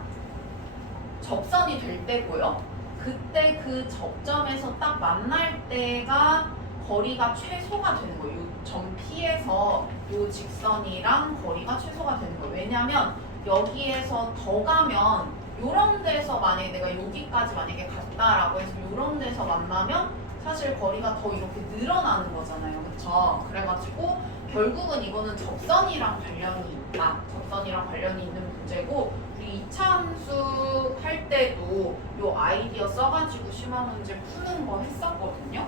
접선이 될 때고요. 그때 그 접점에서 딱 만날 때가 거리가 최소가 되는 거예요. 이 점 P에서 이 직선이랑 거리가 최소가 되는 거예요. 왜냐면 여기에서 더 가면 요런 데서 만약에 내가 여기까지 만약에 갔다라고 해서 요런 데서 만나면 사실 거리가 더 이렇게 늘어나는 거잖아요. 그쵸? 그래가지고 결국은 이거는 접선이랑 관련이 있다. 접선이랑 관련이 있는 문제고, 우리 2차 함수 할 때도 요 아이디어 써가지고 심화 문제 푸는 거 했었거든요.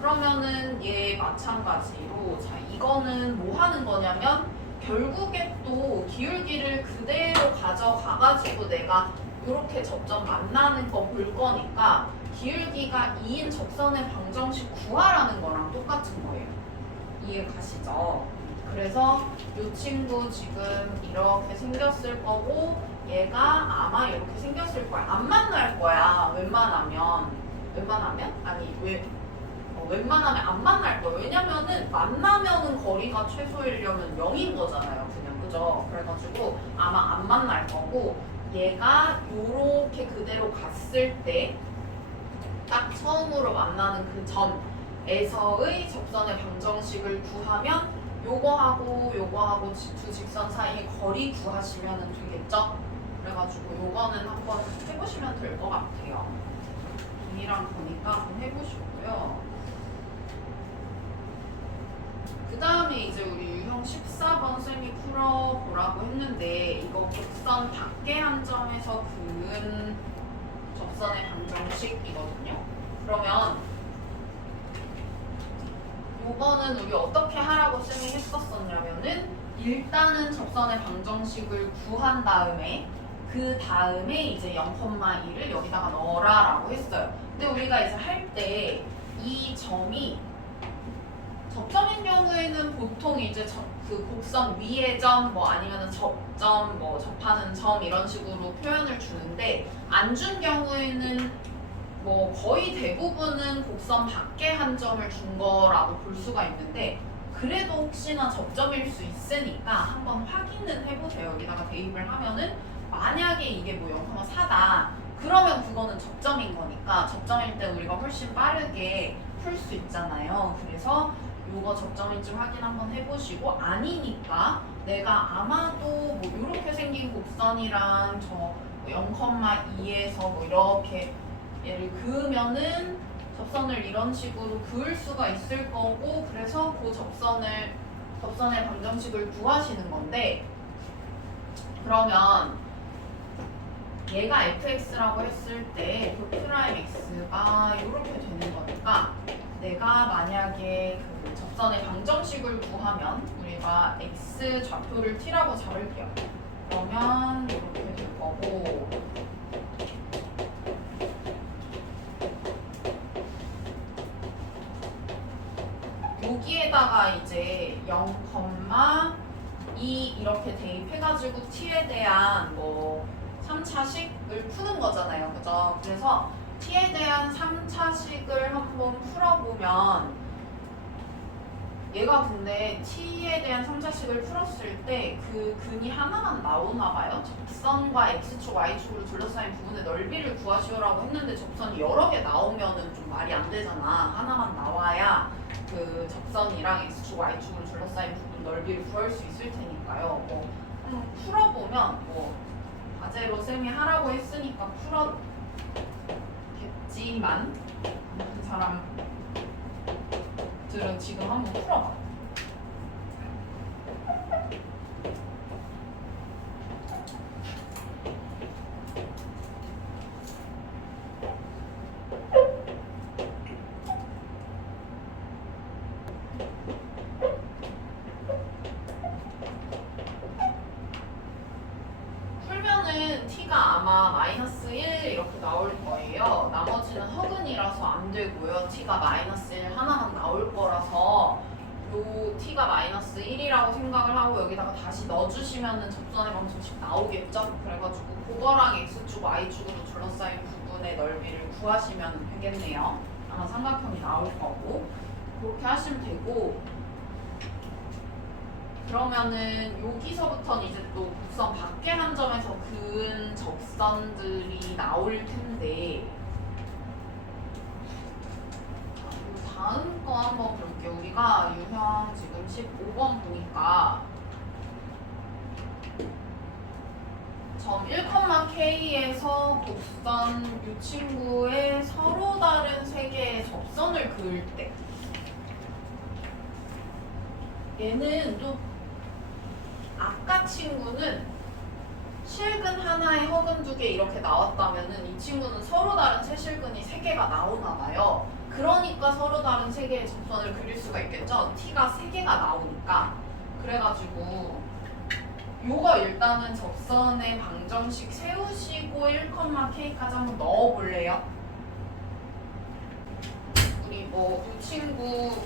그러면은 얘 마찬가지로, 자, 이거는 뭐 하는 거냐면 결국에 또 기울기를 그대로 가져가가지고 내가 이렇게 접점 만나는 거 볼 거니까 기울기가 2인 접선의 방정식 구하라는 거랑 똑같은 거예요. 이해 가시죠? 그래서 이 친구 지금 이렇게 생겼을 거고, 얘가 아마 이렇게 생겼을 거야. 안 만날 거야. 웬만하면 아니 웬만하면 안 만날 거예요. 왜냐면은 만나면은 거리가 최소이려면 0인 거잖아요. 그냥, 그죠? 그래가지고 아마 안 만날 거고, 얘가 요렇게 그대로 갔을 때 딱 처음으로 만나는 그 점에서의 접선의 방정식을 구하면 요거하고 두 직선 사이의 거리 구하시면 되겠죠? 그래가지고 요거는 한번 해보시면 될 것 같아요. 동이랑 보니까 한번 해보시고요. 그 다음에 이제 우리 유형 14번 쌤이 풀어보라고 했는데, 이거 곡선 밖에 한 점에서 그은 접선의 방정식이거든요. 그러면 요거는 우리 어떻게 하라고 쌤이 했었었냐면은, 일단은 접선의 방정식을 구한 다음에 그 다음에 이제 0,2를 여기다가 넣어라 라고 했어요. 근데 우리가 이제 할 때 이 점이 접점인 경우에는 보통 이제 그 곡선 위의 점, 뭐 아니면은 접점, 뭐 접하는 점 이런 식으로 표현을 주는데, 안 준 경우에는 뭐 거의 대부분은 곡선 밖에 한 점을 준 거라고 볼 수가 있는데, 그래도 혹시나 접점일 수 있으니까 한번 확인은 해보세요. 여기다가 대입을 하면은 만약에 이게 뭐 0,4다 그러면 그거는 접점인 거니까, 접점일 때 우리가 훨씬 빠르게 풀 수 있잖아요. 그래서 요거 접점인지 확인 한번 해보시고, 아니니까 내가 아마도 뭐 이렇게 생긴 곡선이랑 저 0,2에서 뭐 이렇게 얘를 그으면은 접선을 이런 식으로 그을 수가 있을 거고, 그래서 그 접선의 방정식을 구하시는 건데, 그러면 얘가 fx라고 했을 때 프라임 x가 이렇게 되는 거니까, 내가 만약에 그 접선의 방정식을 구하면 우리가 x 좌표를 t라고 잡을게요. 그러면 이렇게 될 거고, 여기에다가 이제 0,2 이렇게 대입해가지고 t에 대한 뭐 3차식을 푸는 거잖아요. 그죠? 그래서 t에 대한 3차식을 한번 풀어보면, 얘가 근데 t에 대한 3차식을 풀었을 때 그 근이 하나만 나오나 봐요. 접선과 x축, y축으로 둘러싸인 부분의 넓이를 구하시오라고 했는데, 접선이 여러 개 나오면은 좀 말이 안 되잖아. 하나만 나와야 그 접선이랑 x축, y축으로 둘러싸인 부분 넓이를 구할 수 있을 테니까요. 뭐 한번 풀어보면, 뭐 과제로 쌤이 하라고 했으니까 풀었겠지 T만 그 사람들은 지금 한번 풀어봐. 풀면은 t가 아마 마이너스 1 이렇게 나올 거예요. 나머지는 허근이라서 안 되고요. t가 마이너스 1 하나만 나올 거라서 요 t가 마이너스 1이라고 생각을 하고 여기다가 다시 넣어주시면은 접선의 방정식 나오겠죠? 그래가지고 그거랑 x축, y축으로 둘러싸인 부분의 넓이를 구하시면 되겠네요. 아마 삼각형이 나올 거고 그렇게 하시면 되고 그러면은 여기서부터는 이제 또 곡선 밖에 한 점에서 그은 적선들이 나올 텐데 다음 거 한번 볼게요. 우리가 유형 지금 15번 보니까 점 1,K에서 곡선 이 친구의 서로 다른 세 개의 접선을 그을 때 얘는 또 아까 친구는 실근 하나에 허근 두 개 이렇게 나왔다면은 이 친구는 서로 다른 세실근이 세 개가 나오나 봐요. 그러니까 서로 다른 세 개의 접선을 그릴 수가 있겠죠. t가 세 개가 나오니까. 그래가지고 요거 일단은 접선의 방정식 세우시고 1,K까지 한번 넣어볼래요? 우리 뭐 이 친구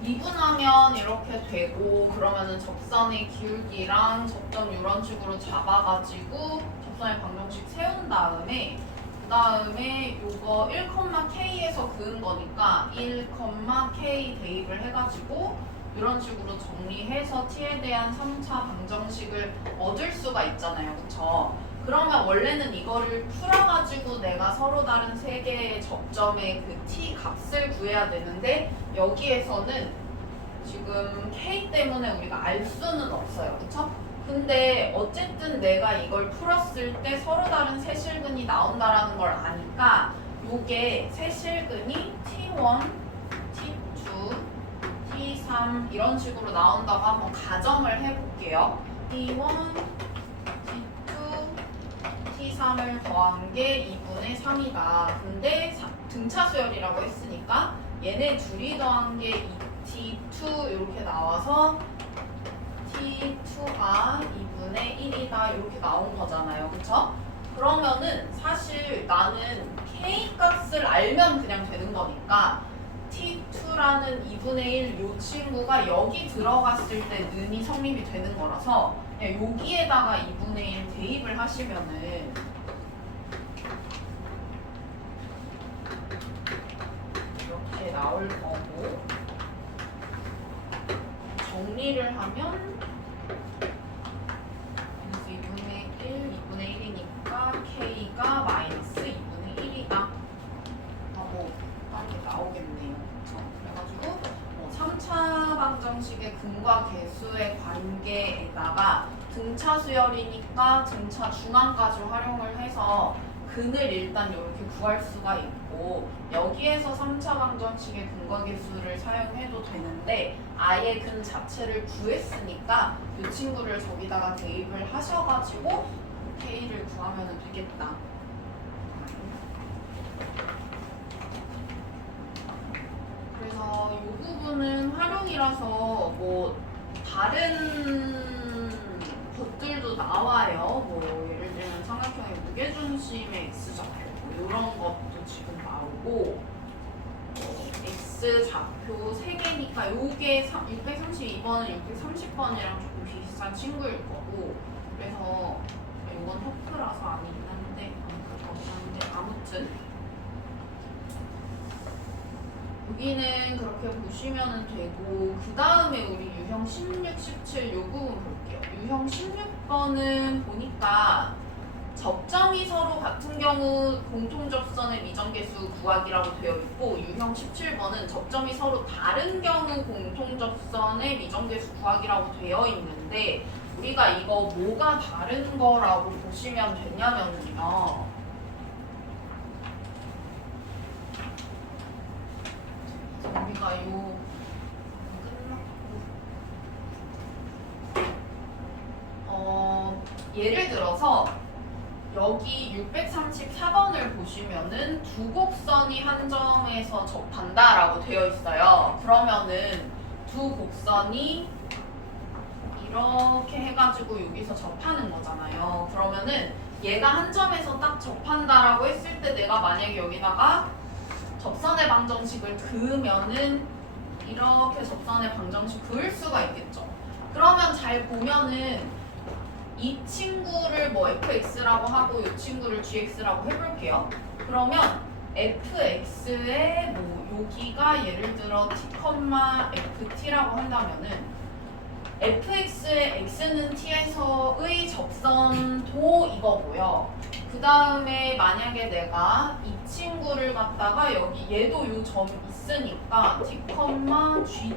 미분하면 이렇게 되고 그러면은 접선의 기울기랑 접점 이런 식으로 잡아가지고 접선의 방정식 세운 다음에 그 다음에 요거 1,K에서 그은 거니까 1,K 대입을 해가지고 이런 식으로 정리해서 t에 대한 3차 방정식을 얻을 수가 있잖아요. 그쵸? 그러면 원래는 이거를 풀어가지고 내가 서로 다른 세 개의 접점의 그 t 값을 구해야 되는데 여기에서는 지금 k 때문에 우리가 알 수는 없어요. 그쵸? 근데 어쨌든 내가 이걸 풀었을 때 서로 다른 세실근이 나온다라는 걸 아니까 요게 세실근이 t1, t2, t3 이런 식으로 나온다고 한번 가정을 해볼게요. t1, t3을 더한 게 2분의 3이다. 근데 등차 수열이라고 했으니까 얘네 둘이 더한 게 t2 이렇게 나와서 t2가 2분의 1이다 이렇게 나온 거잖아요. 그쵸? 그러면은 사실 나는 k 값을 알면 그냥 되는 거니까 t2라는 2분의 1 요 친구가 여기 들어갔을 때 는이 성립이 되는 거라서 그냥 여기에다가 2분의 1 대입을 하시면은 이렇게 나올 거고 정리를 하면 마이너스 2분의 1, 2분의 1이니까 k가 마이너스 2분의 1이다 하고 이렇게 나오겠네요. 그래가지고 3차 방정식의 근과 계수의 관계에다가 등차 수열이니까 등차 중앙까지 활용을 해서 근을 일단 이렇게 구할 수가 있고 여기에서 3차 방정식의 근과 계수를 사용해도 되는데 아예 근 자체를 구했으니까 이 친구를 저기다가 대입을 하셔가지고 k를 구하면 되겠다. 그래서 이 부분은 활용이라서 뭐 다른 것들도 나와요. 뭐 예를 들면 삼각형의 무게중심의 x좌표 뭐 이런 것도 지금 나오고 x 좌표 3개니까 요게 632번은 630번이랑 조금 비슷한 친구일 거고 그래서 이건 토프라서 안 있는데 아무튼 여기는 그렇게 보시면 되고 그 다음에 우리 유형 16, 17 요 부분 볼게요. 유형 16번은 보니까 접점이 서로 같은 경우 공통접선의 미정계수 구하기라고 되어 있고 유형 17번은 접점이 서로 다른 경우 공통접선의 미정계수 구하기라고 되어 있는데 우리가 이거 뭐가 다른 거라고 보시면 되냐면요. 예를 들어서 여기 634번을 보시면은 두 곡선이 한 점에서 접한다라고 되어 있어요. 그러면은 두 곡선이 이렇게 해가지고 여기서 접하는 거잖아요. 그러면은 얘가 한 점에서 딱 접한다라고 했을 때 내가 만약에 여기다가 접선의 방정식을 그으면은 이렇게 접선의 방정식 그을 수가 있겠죠. 그러면 잘 보면은 이 친구를 뭐 fx라고 하고 이 친구를 gx라고 해볼게요. 그러면 fx의 뭐 여기가 예를 들어 t, ft라고 한다면은 fx의 x는 t에서의 접선도 이거고요. 그 다음에 만약에 내가 이 친구를 갖다가 여기 얘도 요 점 있으니까 t,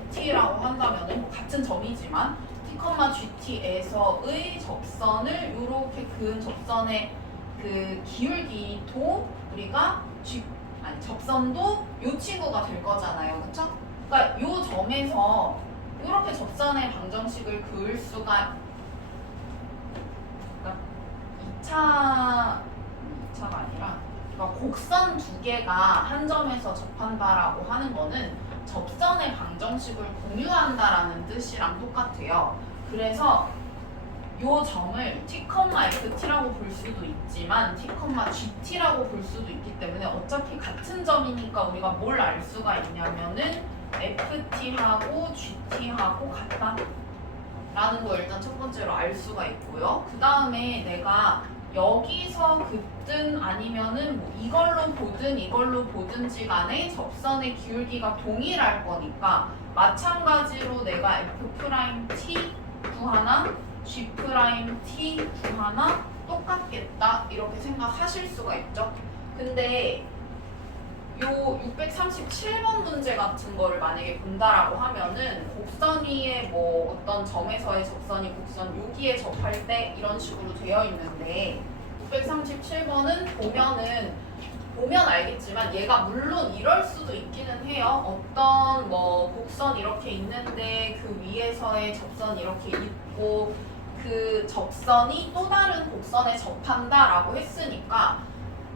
gt라고 한다면은 뭐 같은 점이지만 t, gt에서의 접선을 이렇게 그은 접선의 그 기울기도 우리가 접선도 요 친구가 될 거잖아요. 그쵸? 그러니까 요 점에서 이렇게 접선의 방정식을 그을 수가 그러니까 2차가 아니라 그러니까 곡선 두 개가 한 점에서 접한다라고 하는 거는 접선의 방정식을 공유한다라는 뜻이랑 똑같아요. 그래서 요 점을 t, ft라고 볼 수도 있지만 t, gt라고 볼 수도 있기 때문에 어차피 같은 점이니까 우리가 뭘 알 수가 있냐면은 ft하고 gt하고 같다 라는 거 일단 첫 번째로 알 수가 있고요. 그 다음에 내가 여기서 긋든 아니면은 뭐 이걸로 보든지 간에 접선의 기울기가 동일할 거니까 마찬가지로 내가 f'(t) 구하나 g'(t) 구하나 똑같겠다 이렇게 생각하실 수가 있죠. 근데 요 637번 문제 같은 거를 만약에 본다라고 하면은 곡선 위에 뭐 어떤 점에서의 접선이 곡선 여기에 접할 때 이런 식으로 되어 있는데 637번은 보면 알겠지만 얘가 물론 이럴 수도 있기는 해요. 어떤 뭐 곡선 이렇게 있는데 그 위에서의 접선 이렇게 있고 그 접선이 또 다른 곡선에 접한다라고 했으니까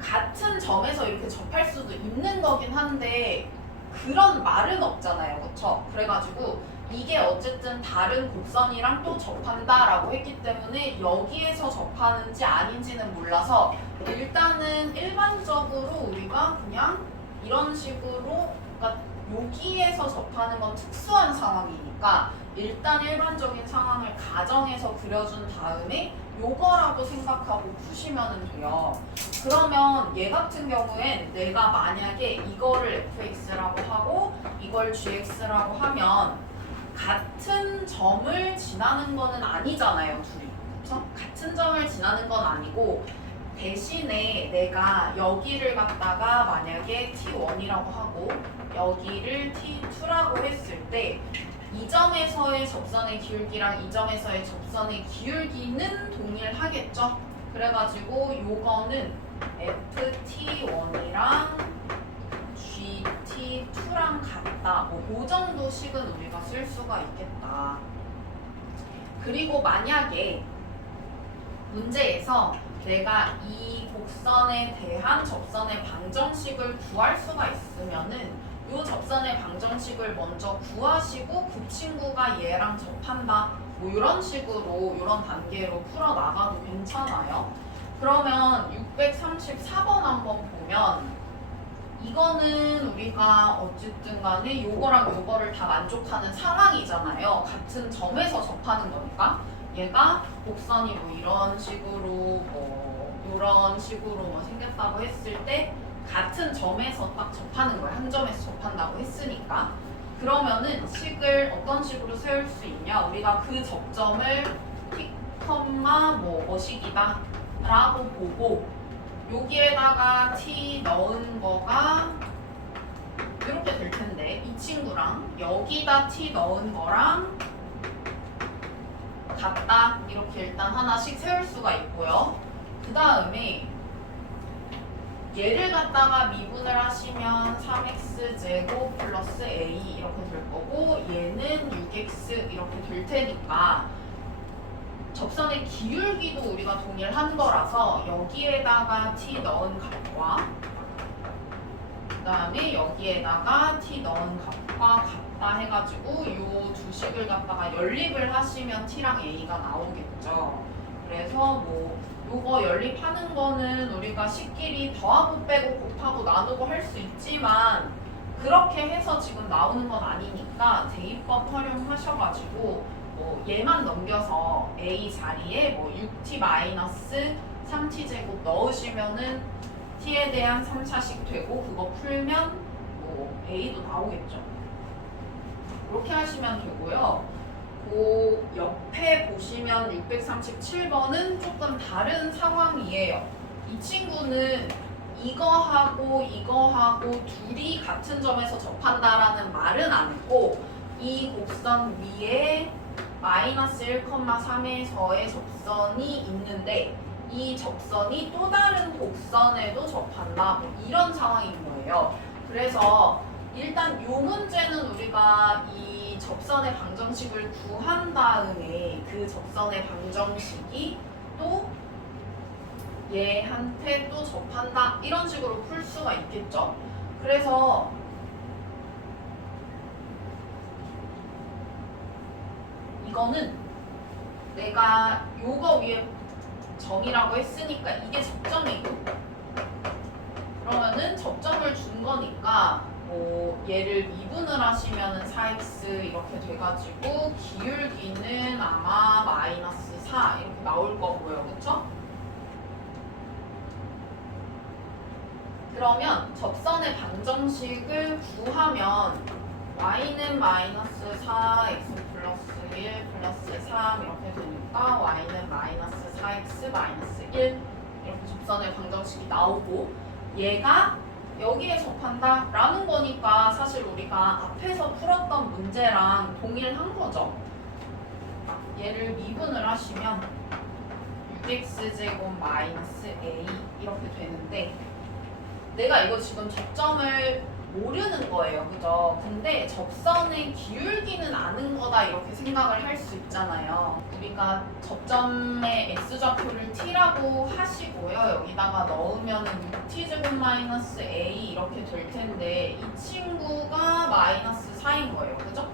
같은 점에서 이렇게 접할 수도 있는 거긴 한데 그런 말은 없잖아요. 그쵸? 그래가지고 이게 어쨌든 다른 곡선이랑 또 접한다라고 했기 때문에 여기에서 접하는지 아닌지는 몰라서 일단은 일반적으로 우리가 그냥 이런 식으로 그러니까 여기에서 접하는 건 특수한 상황이니까 일단 일반적인 상황을 가정해서 그려준 다음에 요거라고 생각하고 푸시면 돼요. 그러면 얘 같은 경우엔 내가 만약에 이거를 fx라고 하고 이걸 gx라고 하면 같은 점을 지나는 거는 아니잖아요, 둘이. 그쵸? 같은 점을 지나는 건 아니고 대신에 내가 여기를 갖다가 만약에 t1이라고 하고 여기를 t2라고 했을 때 이 점에서의 접선의 기울기랑 이 점에서의 접선의 기울기는 동일하겠죠? 그래가지고 요거는 ft1이랑 gt2랑 같다. 뭐 그 정도 식은 우리가 쓸 수가 있겠다. 그리고 만약에 문제에서 내가 이 곡선에 대한 접선의 방정식을 구할 수가 있으면은 이 접선의 방정식을 먼저 구하시고 그 친구가 얘랑 접한다 뭐 이런 식으로 이런 단계로 풀어 나가도 괜찮아요. 그러면 634번 한번 보면 이거는 우리가 어쨌든 간에 요거랑 요거를 다 만족하는 상황이잖아요. 같은 점에서 접하는 거니까 얘가 곡선이 뭐 이런 식으로 뭐 이런 식으로 뭐 생겼다고 했을 때 같은 점에서 딱 접하는 거예요. 한 점에서 접한다고 했으니까. 그러면은 식을 어떤 식으로 세울 수 있냐? 우리가 그 접점을 t, 뭐 뭐식이다 라고 보고 여기에다가 t 넣은 거가 이렇게 될 텐데 이 친구랑 여기다 t 넣은 거랑 같다 이렇게 일단 하나씩 세울 수가 있고요. 그 다음에 얘를 갖다가 미분을 하시면 3x제곱 플러스 a 이렇게 될 거고 얘는 6x 이렇게 될 테니까 접선의 기울기도 우리가 동일한 거라서 여기에다가 t 넣은 값과 그 다음에 여기에다가 t 넣은 값과 같다 해가지고 이 두 식을 갖다가 연립을 하시면 t랑 a가 나오겠죠. 그래서 뭐 요거 연립하는 거는 우리가 식끼리 더하고 빼고 곱하고 나누고 할 수 있지만 그렇게 해서 지금 나오는 건 아니니까 대입법 활용하셔가지고 뭐 얘만 넘겨서 a 자리에 뭐 6t 마이너스 3t 제곱 넣으시면은 t에 대한 3차식 되고 그거 풀면 뭐 a도 나오겠죠. 그렇게 하시면 되고요. 그 옆에 보시면 637번은 조금 다른 상황이에요. 이 친구는 이거하고 둘이 같은 점에서 접한다라는 말은 안 했고 이 곡선 위에 마이너스 1,3에서의 접선이 있는데 이 접선이 또 다른 곡선에도 접한다 뭐 이런 상황인 거예요. 그래서 일단 이 문제는 우리가 이 접선의 방정식을 구한 다음에 그 접선의 방정식이 또 얘한테 또 접한다 이런 식으로 풀 수가 있겠죠. 그래서 이거는 내가 요거 위에 점이라고 했으니까 이게 접점이고 그러면은 접점을 준 거니까 뭐 얘를 미분을 하시면은 4x 이렇게 돼가지고 기울기는 아마 마이너스 4 이렇게 나올 거고요. 그쵸? 그러면 접선의 방정식을 구하면 y는 마이너스 4 x 플러스 1 플러스 3 이렇게 되니까 y는 마이너스 4x 마이너스 1 이렇게 접선의 방정식이 나오고 얘가 여기에 접한다 라는 거니까 사실 우리가 앞에서 풀었던 문제랑 동일한 거죠. 얘를 미분을 하시면 6x제곱 마이너스 a 이렇게 되는데 내가 이거 지금 접점을 모르는 거예요. 그죠? 근데 접선의 기울기는 아는 거다 이렇게 생각을 할 수 있잖아요. 우리가 접점의 x좌표를 t라고 하시고요. 여기다가 넣으면 6t제곱 마이너스 a 이렇게 될 텐데 이 친구가 마이너스 4인 거예요. 그죠?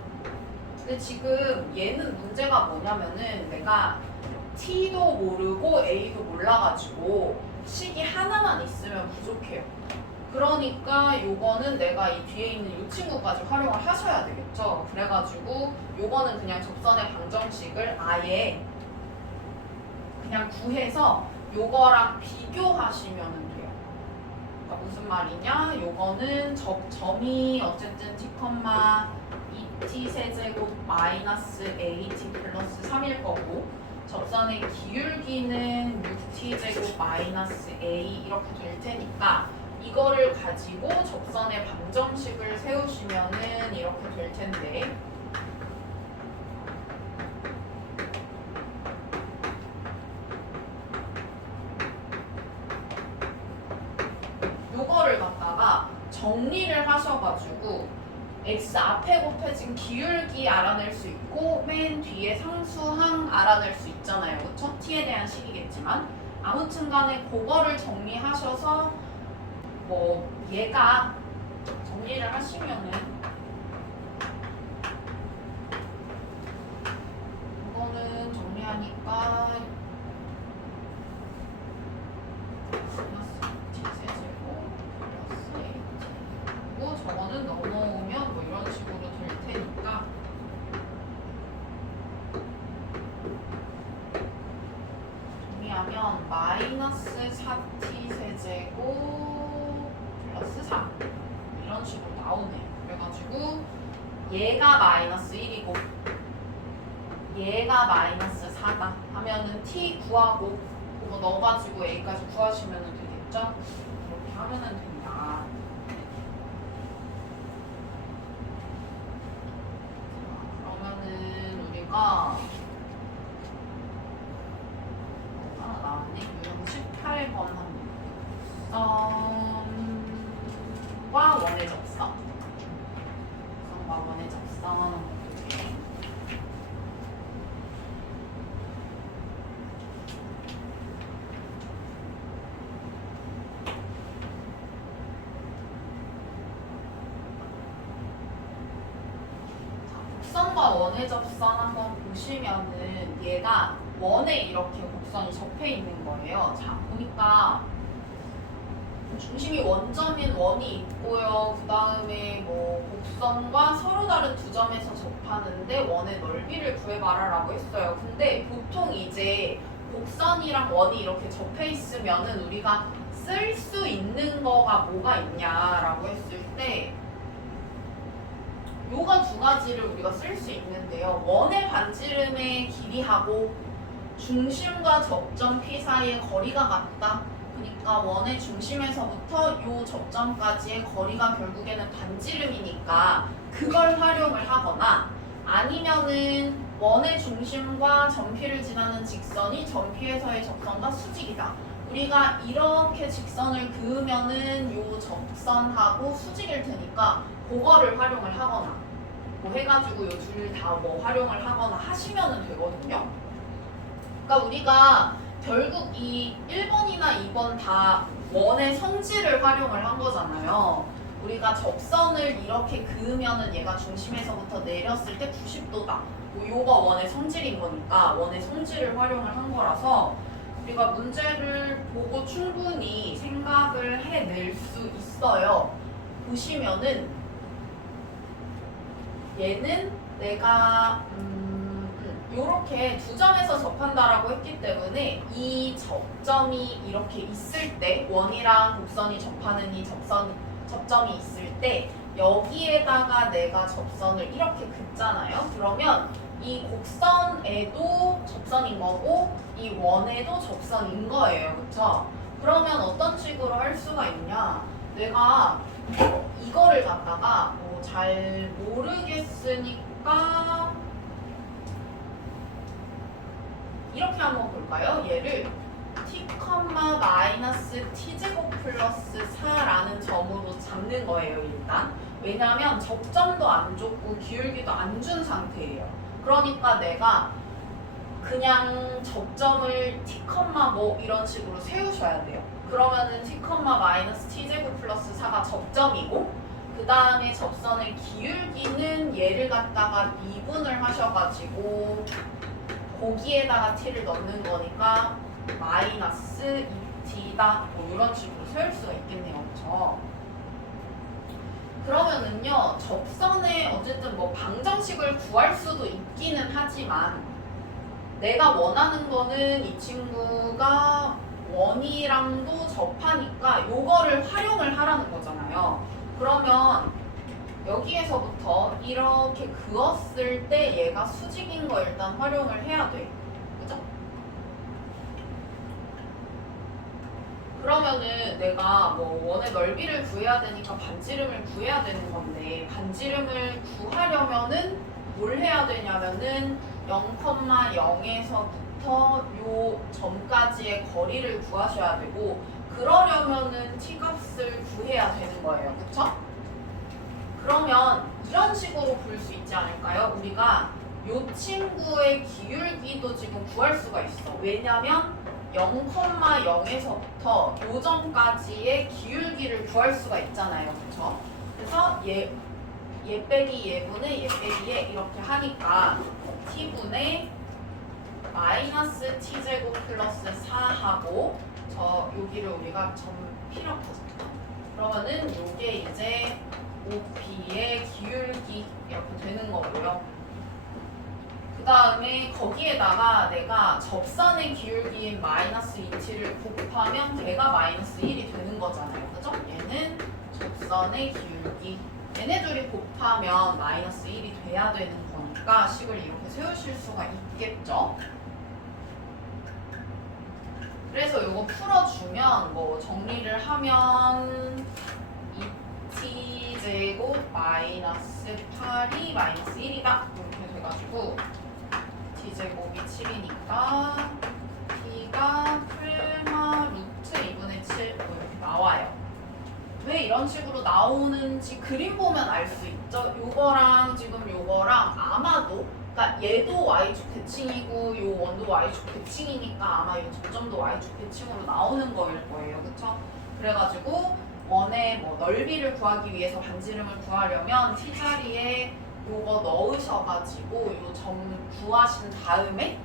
근데 지금 얘는 문제가 뭐냐면은 내가 t도 모르고 a도 몰라가지고 식이 하나만 있으면 부족해요. 그러니까 요거는 내가 이 뒤에 있는 이 친구까지 활용을 하셔야 되겠죠. 그래가지고 요거는 그냥 접선의 방정식을 아예 그냥 구해서 요거랑 비교하시면 돼요. 그러니까 무슨 말이냐? 요거는 점이 어쨌든 t, 2t 세제곱 마이너스 at 플러스 3일 거고 접선의 기울기는 6t 제곱 마이너스 a 이렇게 될 테니까 이거를 가지고 접선의 방정식을 세우시면은 이렇게 될 텐데 요거를 갖다가 정리를 하셔가지고 x 앞에 곱해진 기울기 알아낼 수 있고 맨 뒤에 상수항 알아낼 수 있잖아요. 그쵸? t에 대한 식이겠지만 아무튼 간에 그거를 정리하셔서 뭐 얘가 정리를 하시면은 이거는 정리하니까 플러스 t 세제곱 플러스 a 그리고 저거는 넘어오면 뭐 이런 식으로 될 테니까 정리하면 마이너스 4t 세제곱 플러스 3 이런 식으로 나오네요. 그래가지고 얘가 마이너스 1이고 얘가 마이너스 4다 하면은 t 구하고 그거 넣어가지고 a까지 구하시면 되겠죠? 이렇게 하면은 된다. 그러면은 우리가 하나 나왔네. 유형 18번 합니다. 과 원의 접선. 접선과 원의 접선. 접선과 원의 접선 한번 보시면은 얘가 원에 이렇게 곡선이 접해 있는 거예요. 자, 보니까 중심이 원점인 원이 있고요. 그 다음에 뭐 곡선과 서로 다른 두 점에서 접하는데 원의 넓이를 구해봐라라고 했어요. 근데 보통 이제 곡선이랑 원이 이렇게 접해 있으면은 우리가 쓸 수 있는 거가 뭐가 있냐라고 했을 때 요가 두 가지를 우리가 쓸 수 있는데요. 원의 반지름의 길이하고 중심과 접점 P 사이의 거리가 같다. 그러니까 원의 중심에서부터 요 접점까지의 거리가 결국에는 반지름이니까 그걸 활용을 하거나 아니면은 원의 중심과 점 P를 지나는 직선이 점 P에서의 접선과 수직이다. 우리가 이렇게 직선을 그으면은 요 접선하고 수직일 테니까 그거를 활용을 하거나 뭐 해가지고 요 둘 다 뭐 활용을 하거나 하시면은 되거든요. 그러니까 우리가 결국 이 1번이나 2번 다 원의 성질을 활용을 한 거잖아요. 우리가 접선을 이렇게 그으면은 얘가 중심에서부터 내렸을 때 90도다. 뭐 요가 원의 성질인 거니까 원의 성질을 활용을 한 거라서 우리가 문제를 보고 충분히 생각을 해낼 수 있어요. 보시면은 얘는 내가 요렇게 두 점에서 접한다라고 했기 때문에 이 접점이 이렇게 있을 때 원이랑 곡선이 접하는 이 접점이 있을 때 여기에다가 내가 접선을 이렇게 긋잖아요. 그러면 이 곡선에도 접선인 거고 이 원에도 접선인 거예요. 그쵸? 그러면 어떤 식으로 할 수가 있냐? 내가 이거를 갖다가 뭐 잘 모르겠으니까 이렇게 한번 볼까요? 얘를 t, t제곱 플러스 4라는 점으로 잡는 거예요, 일단. 왜냐면 접점도 안 줬고 기울기도 안 준 상태예요. 그러니까 내가 그냥 접점을 t, 뭐 이런 식으로 세우셔야 돼요. 그러면은 t, t제곱 플러스 4가 접점이고 그 다음에 접선의 기울기는 얘를 갖다가 미분을 하셔가지고 거기에다가 t를 넣는 거니까 마이너스 2t다 뭐 이런 식으로 세울 수가 있겠네요. 그쵸? 그러면은요 접선의 어쨌든 뭐 방정식을 구할 수도 있기는 하지만 내가 원하는 거는 이 친구가 원이랑도 접하니까 요거를 활용을 하라는 거잖아요. 그러면 여기에서부터 이렇게 그었을 때 얘가 수직인 거 일단 활용을 해야 돼. 그죠? 그러면은 내가 뭐 원의 넓이를 구해야 되니까 반지름을 구해야 되는 건데 반지름을 구하려면은 뭘 해야 되냐면은 0,0에서부터 요 점까지의 거리를 구하셔야 되고 그러려면은 t값을 구해야 되는 거예요. 그쵸? 그러면 이런 식으로 볼 수 있지 않을까요? 우리가 요 친구의 기울기도 지금 구할 수가 있어. 왜냐면 0,0에서부터 요 점까지의 기울기를 구할 수가 있잖아요. 그쵸? 그래서 얘 빼기 얘분의 얘 빼기 얘 이렇게 하니까 t분의 마이너스 t제곱 플러스 4하고 저 여기를 우리가 점 P라고 하잖아요. 그러면은 요게 이제 OP의 기울기 이렇게 되는 거고요. 그 다음에 거기에다가 내가 접선의 기울기인 마이너스 2t를 곱하면 걔가 마이너스 1이 되는 거잖아요. 그죠? 얘는 접선의 기울기. 얘네 둘이 곱하면 마이너스 1이 돼야 되는 거니까 식을 이렇게 세우실 수가 있겠죠? 그래서 이거 풀어주면 뭐 정리를 하면 2t제곱 마이너스 8이 마이너스 1이다 이렇게 돼가지고 t제곱이 7이니까 t가 풀마 루트 2분의 7 이렇게 나와요. 왜 이런 식으로 나오는지 그림 보면 알 수 있죠. 요거랑 지금 요거랑 아마도 그러니까 얘도 y축 대칭이고 요 원도 y축 대칭이니까 아마 요 접점도 y축 대칭으로 나오는 거일 거예요. 그쵸? 그래가지고 원의 뭐 넓이를 구하기 위해서 반지름을 구하려면 t 자리에 요거 넣으셔가지고 요 점 구하신 다음에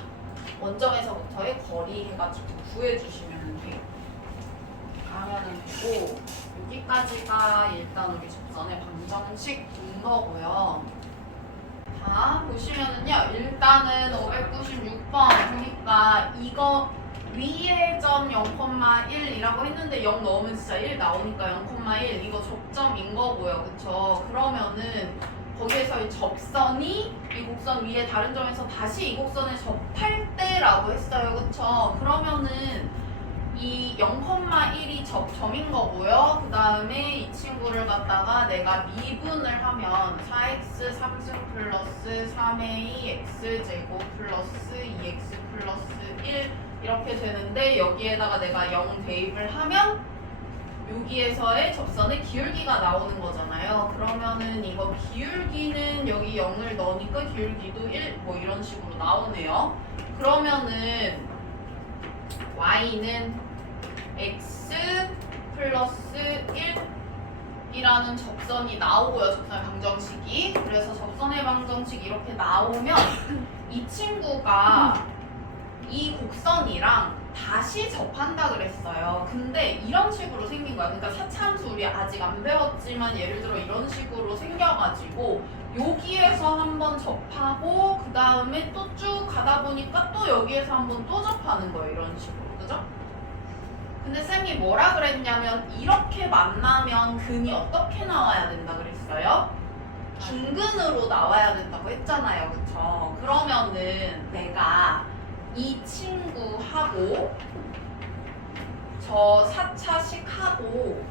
원점에서부터의 거리 해가지고 구해주시면 돼요. 하면은 되고 여기까지가 일단 우리 접선의 방정식인 거고요. 자 보시면은요 일단은 596번 보니까 이거 위에 점 0,1이라고 했는데 0 넣으면 진짜 1 나오니까 0,1 이거 접점인 거고요. 그쵸? 그러면은 거기에서 이 접선이 이 곡선 위에 다른 점에서 다시 이 곡선에 접할 때라고 했어요. 그쵸? 그러면은 이 0,1이 접점인 거고요. 그 다음에 이 친구를 갖다가 내가 미분을 하면 4x 3승 플러스 3a x제곱 플러스 2x 플러스 1 이렇게 되는데 여기에다가 내가 0 대입을 하면 여기에서의 접선의 기울기가 나오는 거잖아요. 그러면은 이거 기울기는 여기 0을 넣으니까 기울기도 1 뭐 이런 식으로 나오네요. 그러면은 y는 x 플러스 1이라는 접선이 나오고요. 접선의 방정식이. 그래서 접선의 방정식이 이렇게 나오면 이 친구가 이 곡선이랑 다시 접한다 그랬어요. 근데 이런 식으로 생긴 거야. 그러니까 사차함수 우리 아직 안 배웠지만 예를 들어 이런 식으로 생겨가지고 여기에서 한번 접하고 그 다음에 또 쭉 가다 보니까 또 여기에서 한번 또 접하는 거예요. 이런 식으로. 그죠? 근데 쌤이 뭐라 그랬냐면 이렇게 만나면 근이 어떻게 나와야 된다 그랬어요? 중근으로 나와야 된다고 했잖아요. 그쵸? 그러면은 내가 이 친구하고 저 4차식하고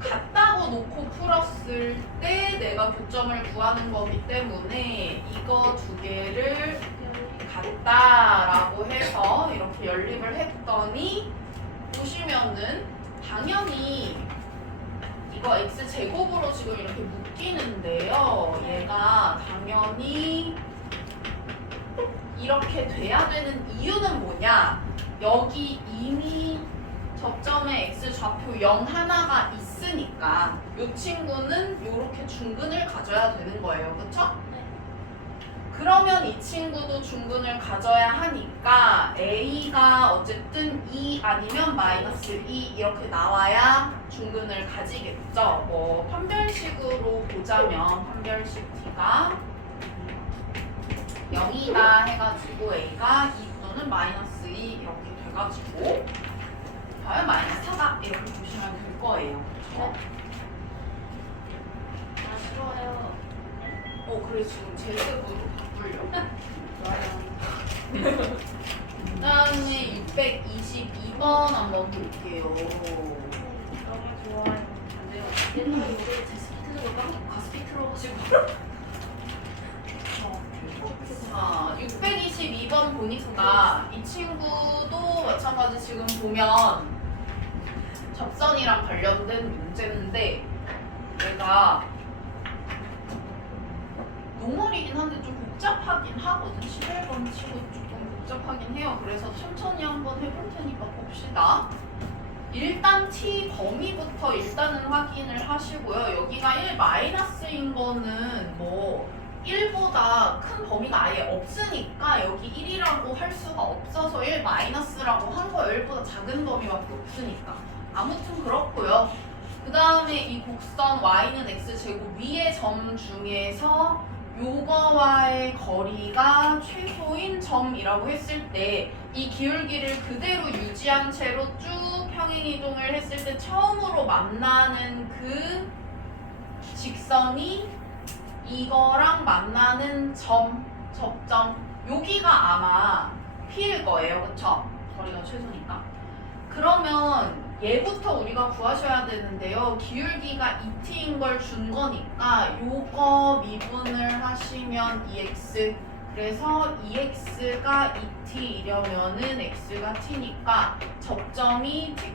같다고 놓고 풀었을 때 내가 교점을 구하는 거기 때문에 이거 두 개를 같다라고 해서 이렇게 연립을 했더니 보시면은 당연히 이거 x제곱으로 지금 이렇게 묶이는데요. 얘가 당연히 이렇게 돼야 되는 이유는 뭐냐? 여기 이미 접점에 x 좌표 0 하나가 있으니까 이 친구는 이렇게 중근을 가져야 되는 거예요. 그쵸? 그러면 이 친구도 중근을 가져야 하니까 a가 어쨌든 2 아니면 마이너스 2 이렇게 나와야 중근을 가지겠죠. 뭐 판별식으로 보자면 판별식 t가 0이다 해가지고 a가 2 또는 마이너스 2 이렇게 돼가지고 과연 마이너스 4다 이렇게 보시면 될 거예요. 아쉬워요. 그래 지금 제색으로 바꾸려고. 좋아요. 그다음에 622번 한번 볼게요. 너무 좋아요. 안 돼요. 옛날에 우리 데스피트로 가스피트로 하시고. 자, 622번 보니까 이 친구도 마찬가지 지금 보면 접선이랑 관련된 문제인데 얘가 농물이긴 한데 좀 복잡하긴 하거든. 11번 치고 조금 복잡하긴 해요. 그래서 천천히 한번 해볼 테니까 봅시다. 일단 t 범위부터 일단은 확인을 하시고요. 여기가 1 마이너스인 거는 뭐 1보다 큰 범위가 아예 없으니까 여기 1이라고 할 수가 없어서 1 마이너스라고 한 거예요. 1보다 작은 범위밖에 없으니까. 아무튼 그렇고요. 그 다음에 이 곡선 y는 x제곱 위의 점 중에서 요거와의 거리가 최소인 점이라고 했을 때 이 기울기를 그대로 유지한 채로 쭉 평행이동을 했을 때 처음으로 만나는 그 직선이 이거랑 만나는 접점 여기가 아마 P일 거예요. 그쵸? 거리가 최소니까. 그러면 얘부터 우리가 구하셔야 되는데요. 기울기가 2t인 걸 준 거니까 요거 미분을 하시면 2x 그래서 2x가 2t이려면은 x가 t니까 접점이 t,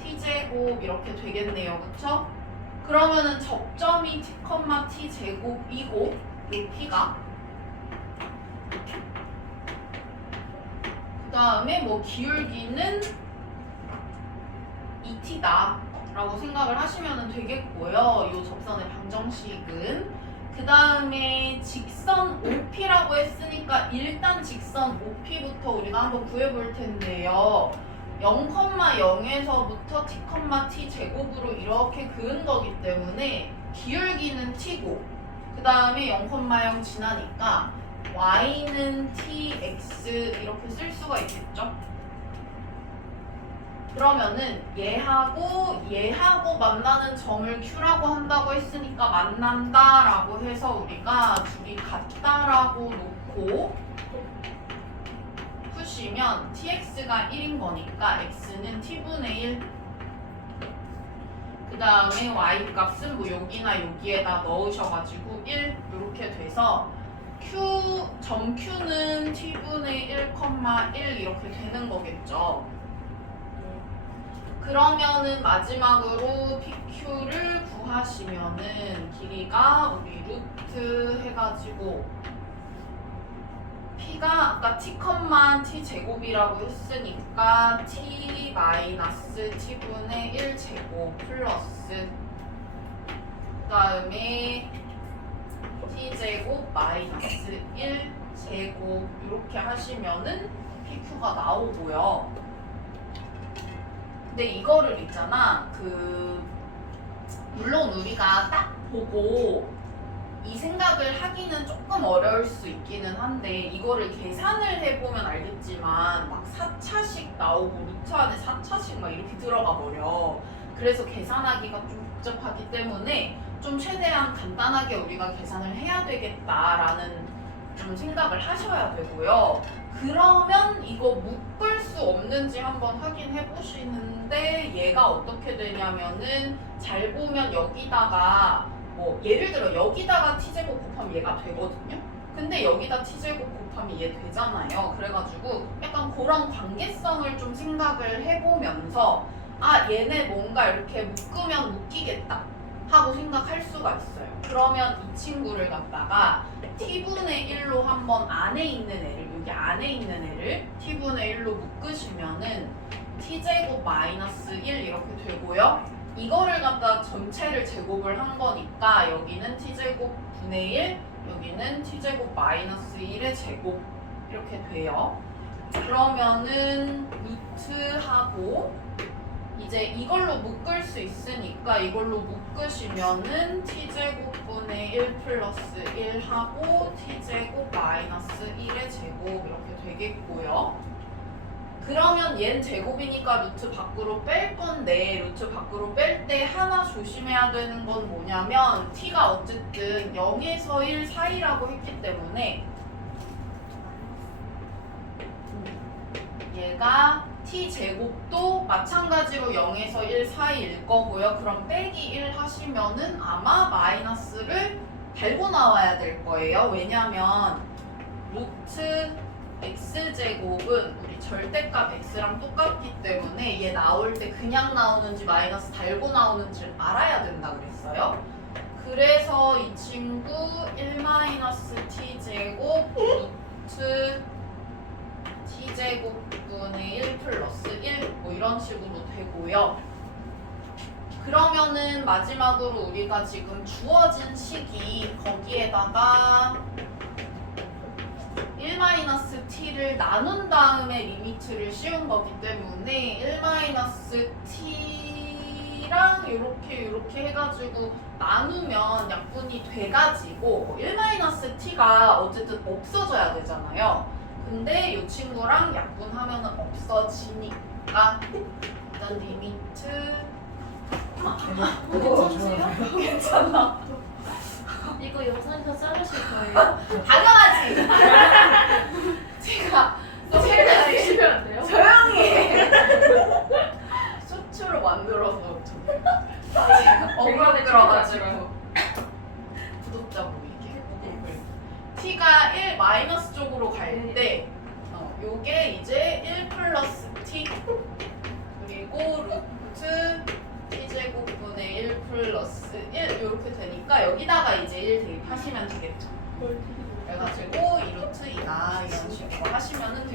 t제곱 이렇게 되겠네요. 그쵸? 그러면은 접점이 t, t 제곱이고 이 t가 그 다음에 뭐 기울기는 2t다 라고 생각을 하시면 되겠고요. 이 접선의 방정식은. 그 다음에 직선 OP라고 했으니까 일단 직선 OP부터 우리가 한번 구해볼 텐데요. 0,0에서부터 t, t 제곱으로 이렇게 그은 거기 때문에 기울기는 t고 그 다음에 0,0 지나니까 y는 tx 이렇게 쓸 수가 있겠죠? 그러면은 얘하고 만나는 점을 q라고 한다고 했으니까 만난다라고 해서 우리가 둘이 같다라고 놓고 푸시면 tx가 1인 거니까 x는 t분의 1. 그 다음에 y 값은 뭐 여기나 여기에다 넣으셔가지고 1 이렇게 돼서 점 q는 t분의 1,1 이렇게 되는 거겠죠. 그러면은 마지막으로 PQ를 구하시면은 길이가 우리 루트 해가지고 P가 아까 t, t제곱이라고 했으니까 t 마이너스 t분의 1제곱 플러스 그 다음에 t제곱 마이너스 1제곱 이렇게 하시면은 PQ가 나오고요. 근데 이거를 있잖아. 물론 우리가 딱 보고 이 생각을 하기는 조금 어려울 수 있기는 한데 이거를 계산을 해보면 알겠지만 막 4차식 나오고 루트 안에 4차식 막 이렇게 들어가 버려. 그래서 계산하기가 좀 복잡하기 때문에 좀 최대한 간단하게 우리가 계산을 해야 되겠다라는 좀 생각을 하셔야 되고요. 그러면 이거 묶을 수 없는지 한번 확인해 보시는데 얘가 어떻게 되냐면은 잘 보면 여기다가 뭐 예를 들어 여기다가 t제곱 곱하면 얘가 되거든요. 근데 여기다 t제곱 곱하면 얘 되잖아요. 그래가지고 약간 그런 관계성을 좀 생각을 해보면서 아 얘네 뭔가 이렇게 묶으면 묶이겠다 하고 생각할 수가 있어요. 그러면 이 친구를 갖다가 t분의 1로 한번 안에 있는 애를 여기 안에 있는 애를 t분의 1로 묶으시면은 t제곱 마이너스 1 이렇게 되고요. 이거를 갖다 전체를 제곱을 한 거니까 여기는 t제곱 분의 1 여기는 t제곱 마이너스 1의 제곱 이렇게 돼요. 그러면은 루트하고 이제 이걸로 묶을 수 있으니까 이걸로 묶으시면은 t제곱분의 1 플러스 1 하고 t제곱 마이너스 1의 제곱 이렇게 되겠고요. 그러면 얘는 제곱이니까 루트 밖으로 뺄 건데 루트 밖으로 뺄 때 하나 조심해야 되는 건 뭐냐면 t가 어쨌든 0에서 1 사이라고 했기 때문에 얘가 t제곱도 마찬가지로 0에서 1 사이일 거고요. 그럼 빼기 1 하시면은 아마 마이너스를 달고 나와야 될 거예요. 왜냐면 루트 x제곱은 우리 절대값 x랑 똑같기 때문에 얘 나올 때 그냥 나오는지 마이너스 달고 나오는지를 알아야 된다 그랬어요. 그래서 이 친구 1-t제곱 루트 t제곱분의 1 플러스 1 뭐 이런 식으로 되고요. 그러면은 마지막으로 우리가 지금 주어진 식이 거기에다가 1-t를 나눈 다음에 리미트를 씌운 거기 때문에 1-t랑 이렇게 해가지고 나누면 약분이 돼가지고 1-t가 어쨌든 없어져야 되잖아요. 근데 이 친구랑 약분하면은 없어지니까 일단 리미트 괜찮으세요? 괜찮아. 이거 영상에서 자르실 거예요? 당연하지. 제가 또 해주시면 안 돼요? 조용히 해. 쇼츠로 만들어서 어그로 들어가지고 구독자 보이게. t가 1 마이너스 쪽으로 갈 때 요게 이제 1 플러스 t 그리고 루트 t제곱분의 1 플러스 1 이렇게 되니까 여기다가 이제 1 대입하시면 되겠죠. 그래가지고 이 루트 2나 이런 식으로 하시면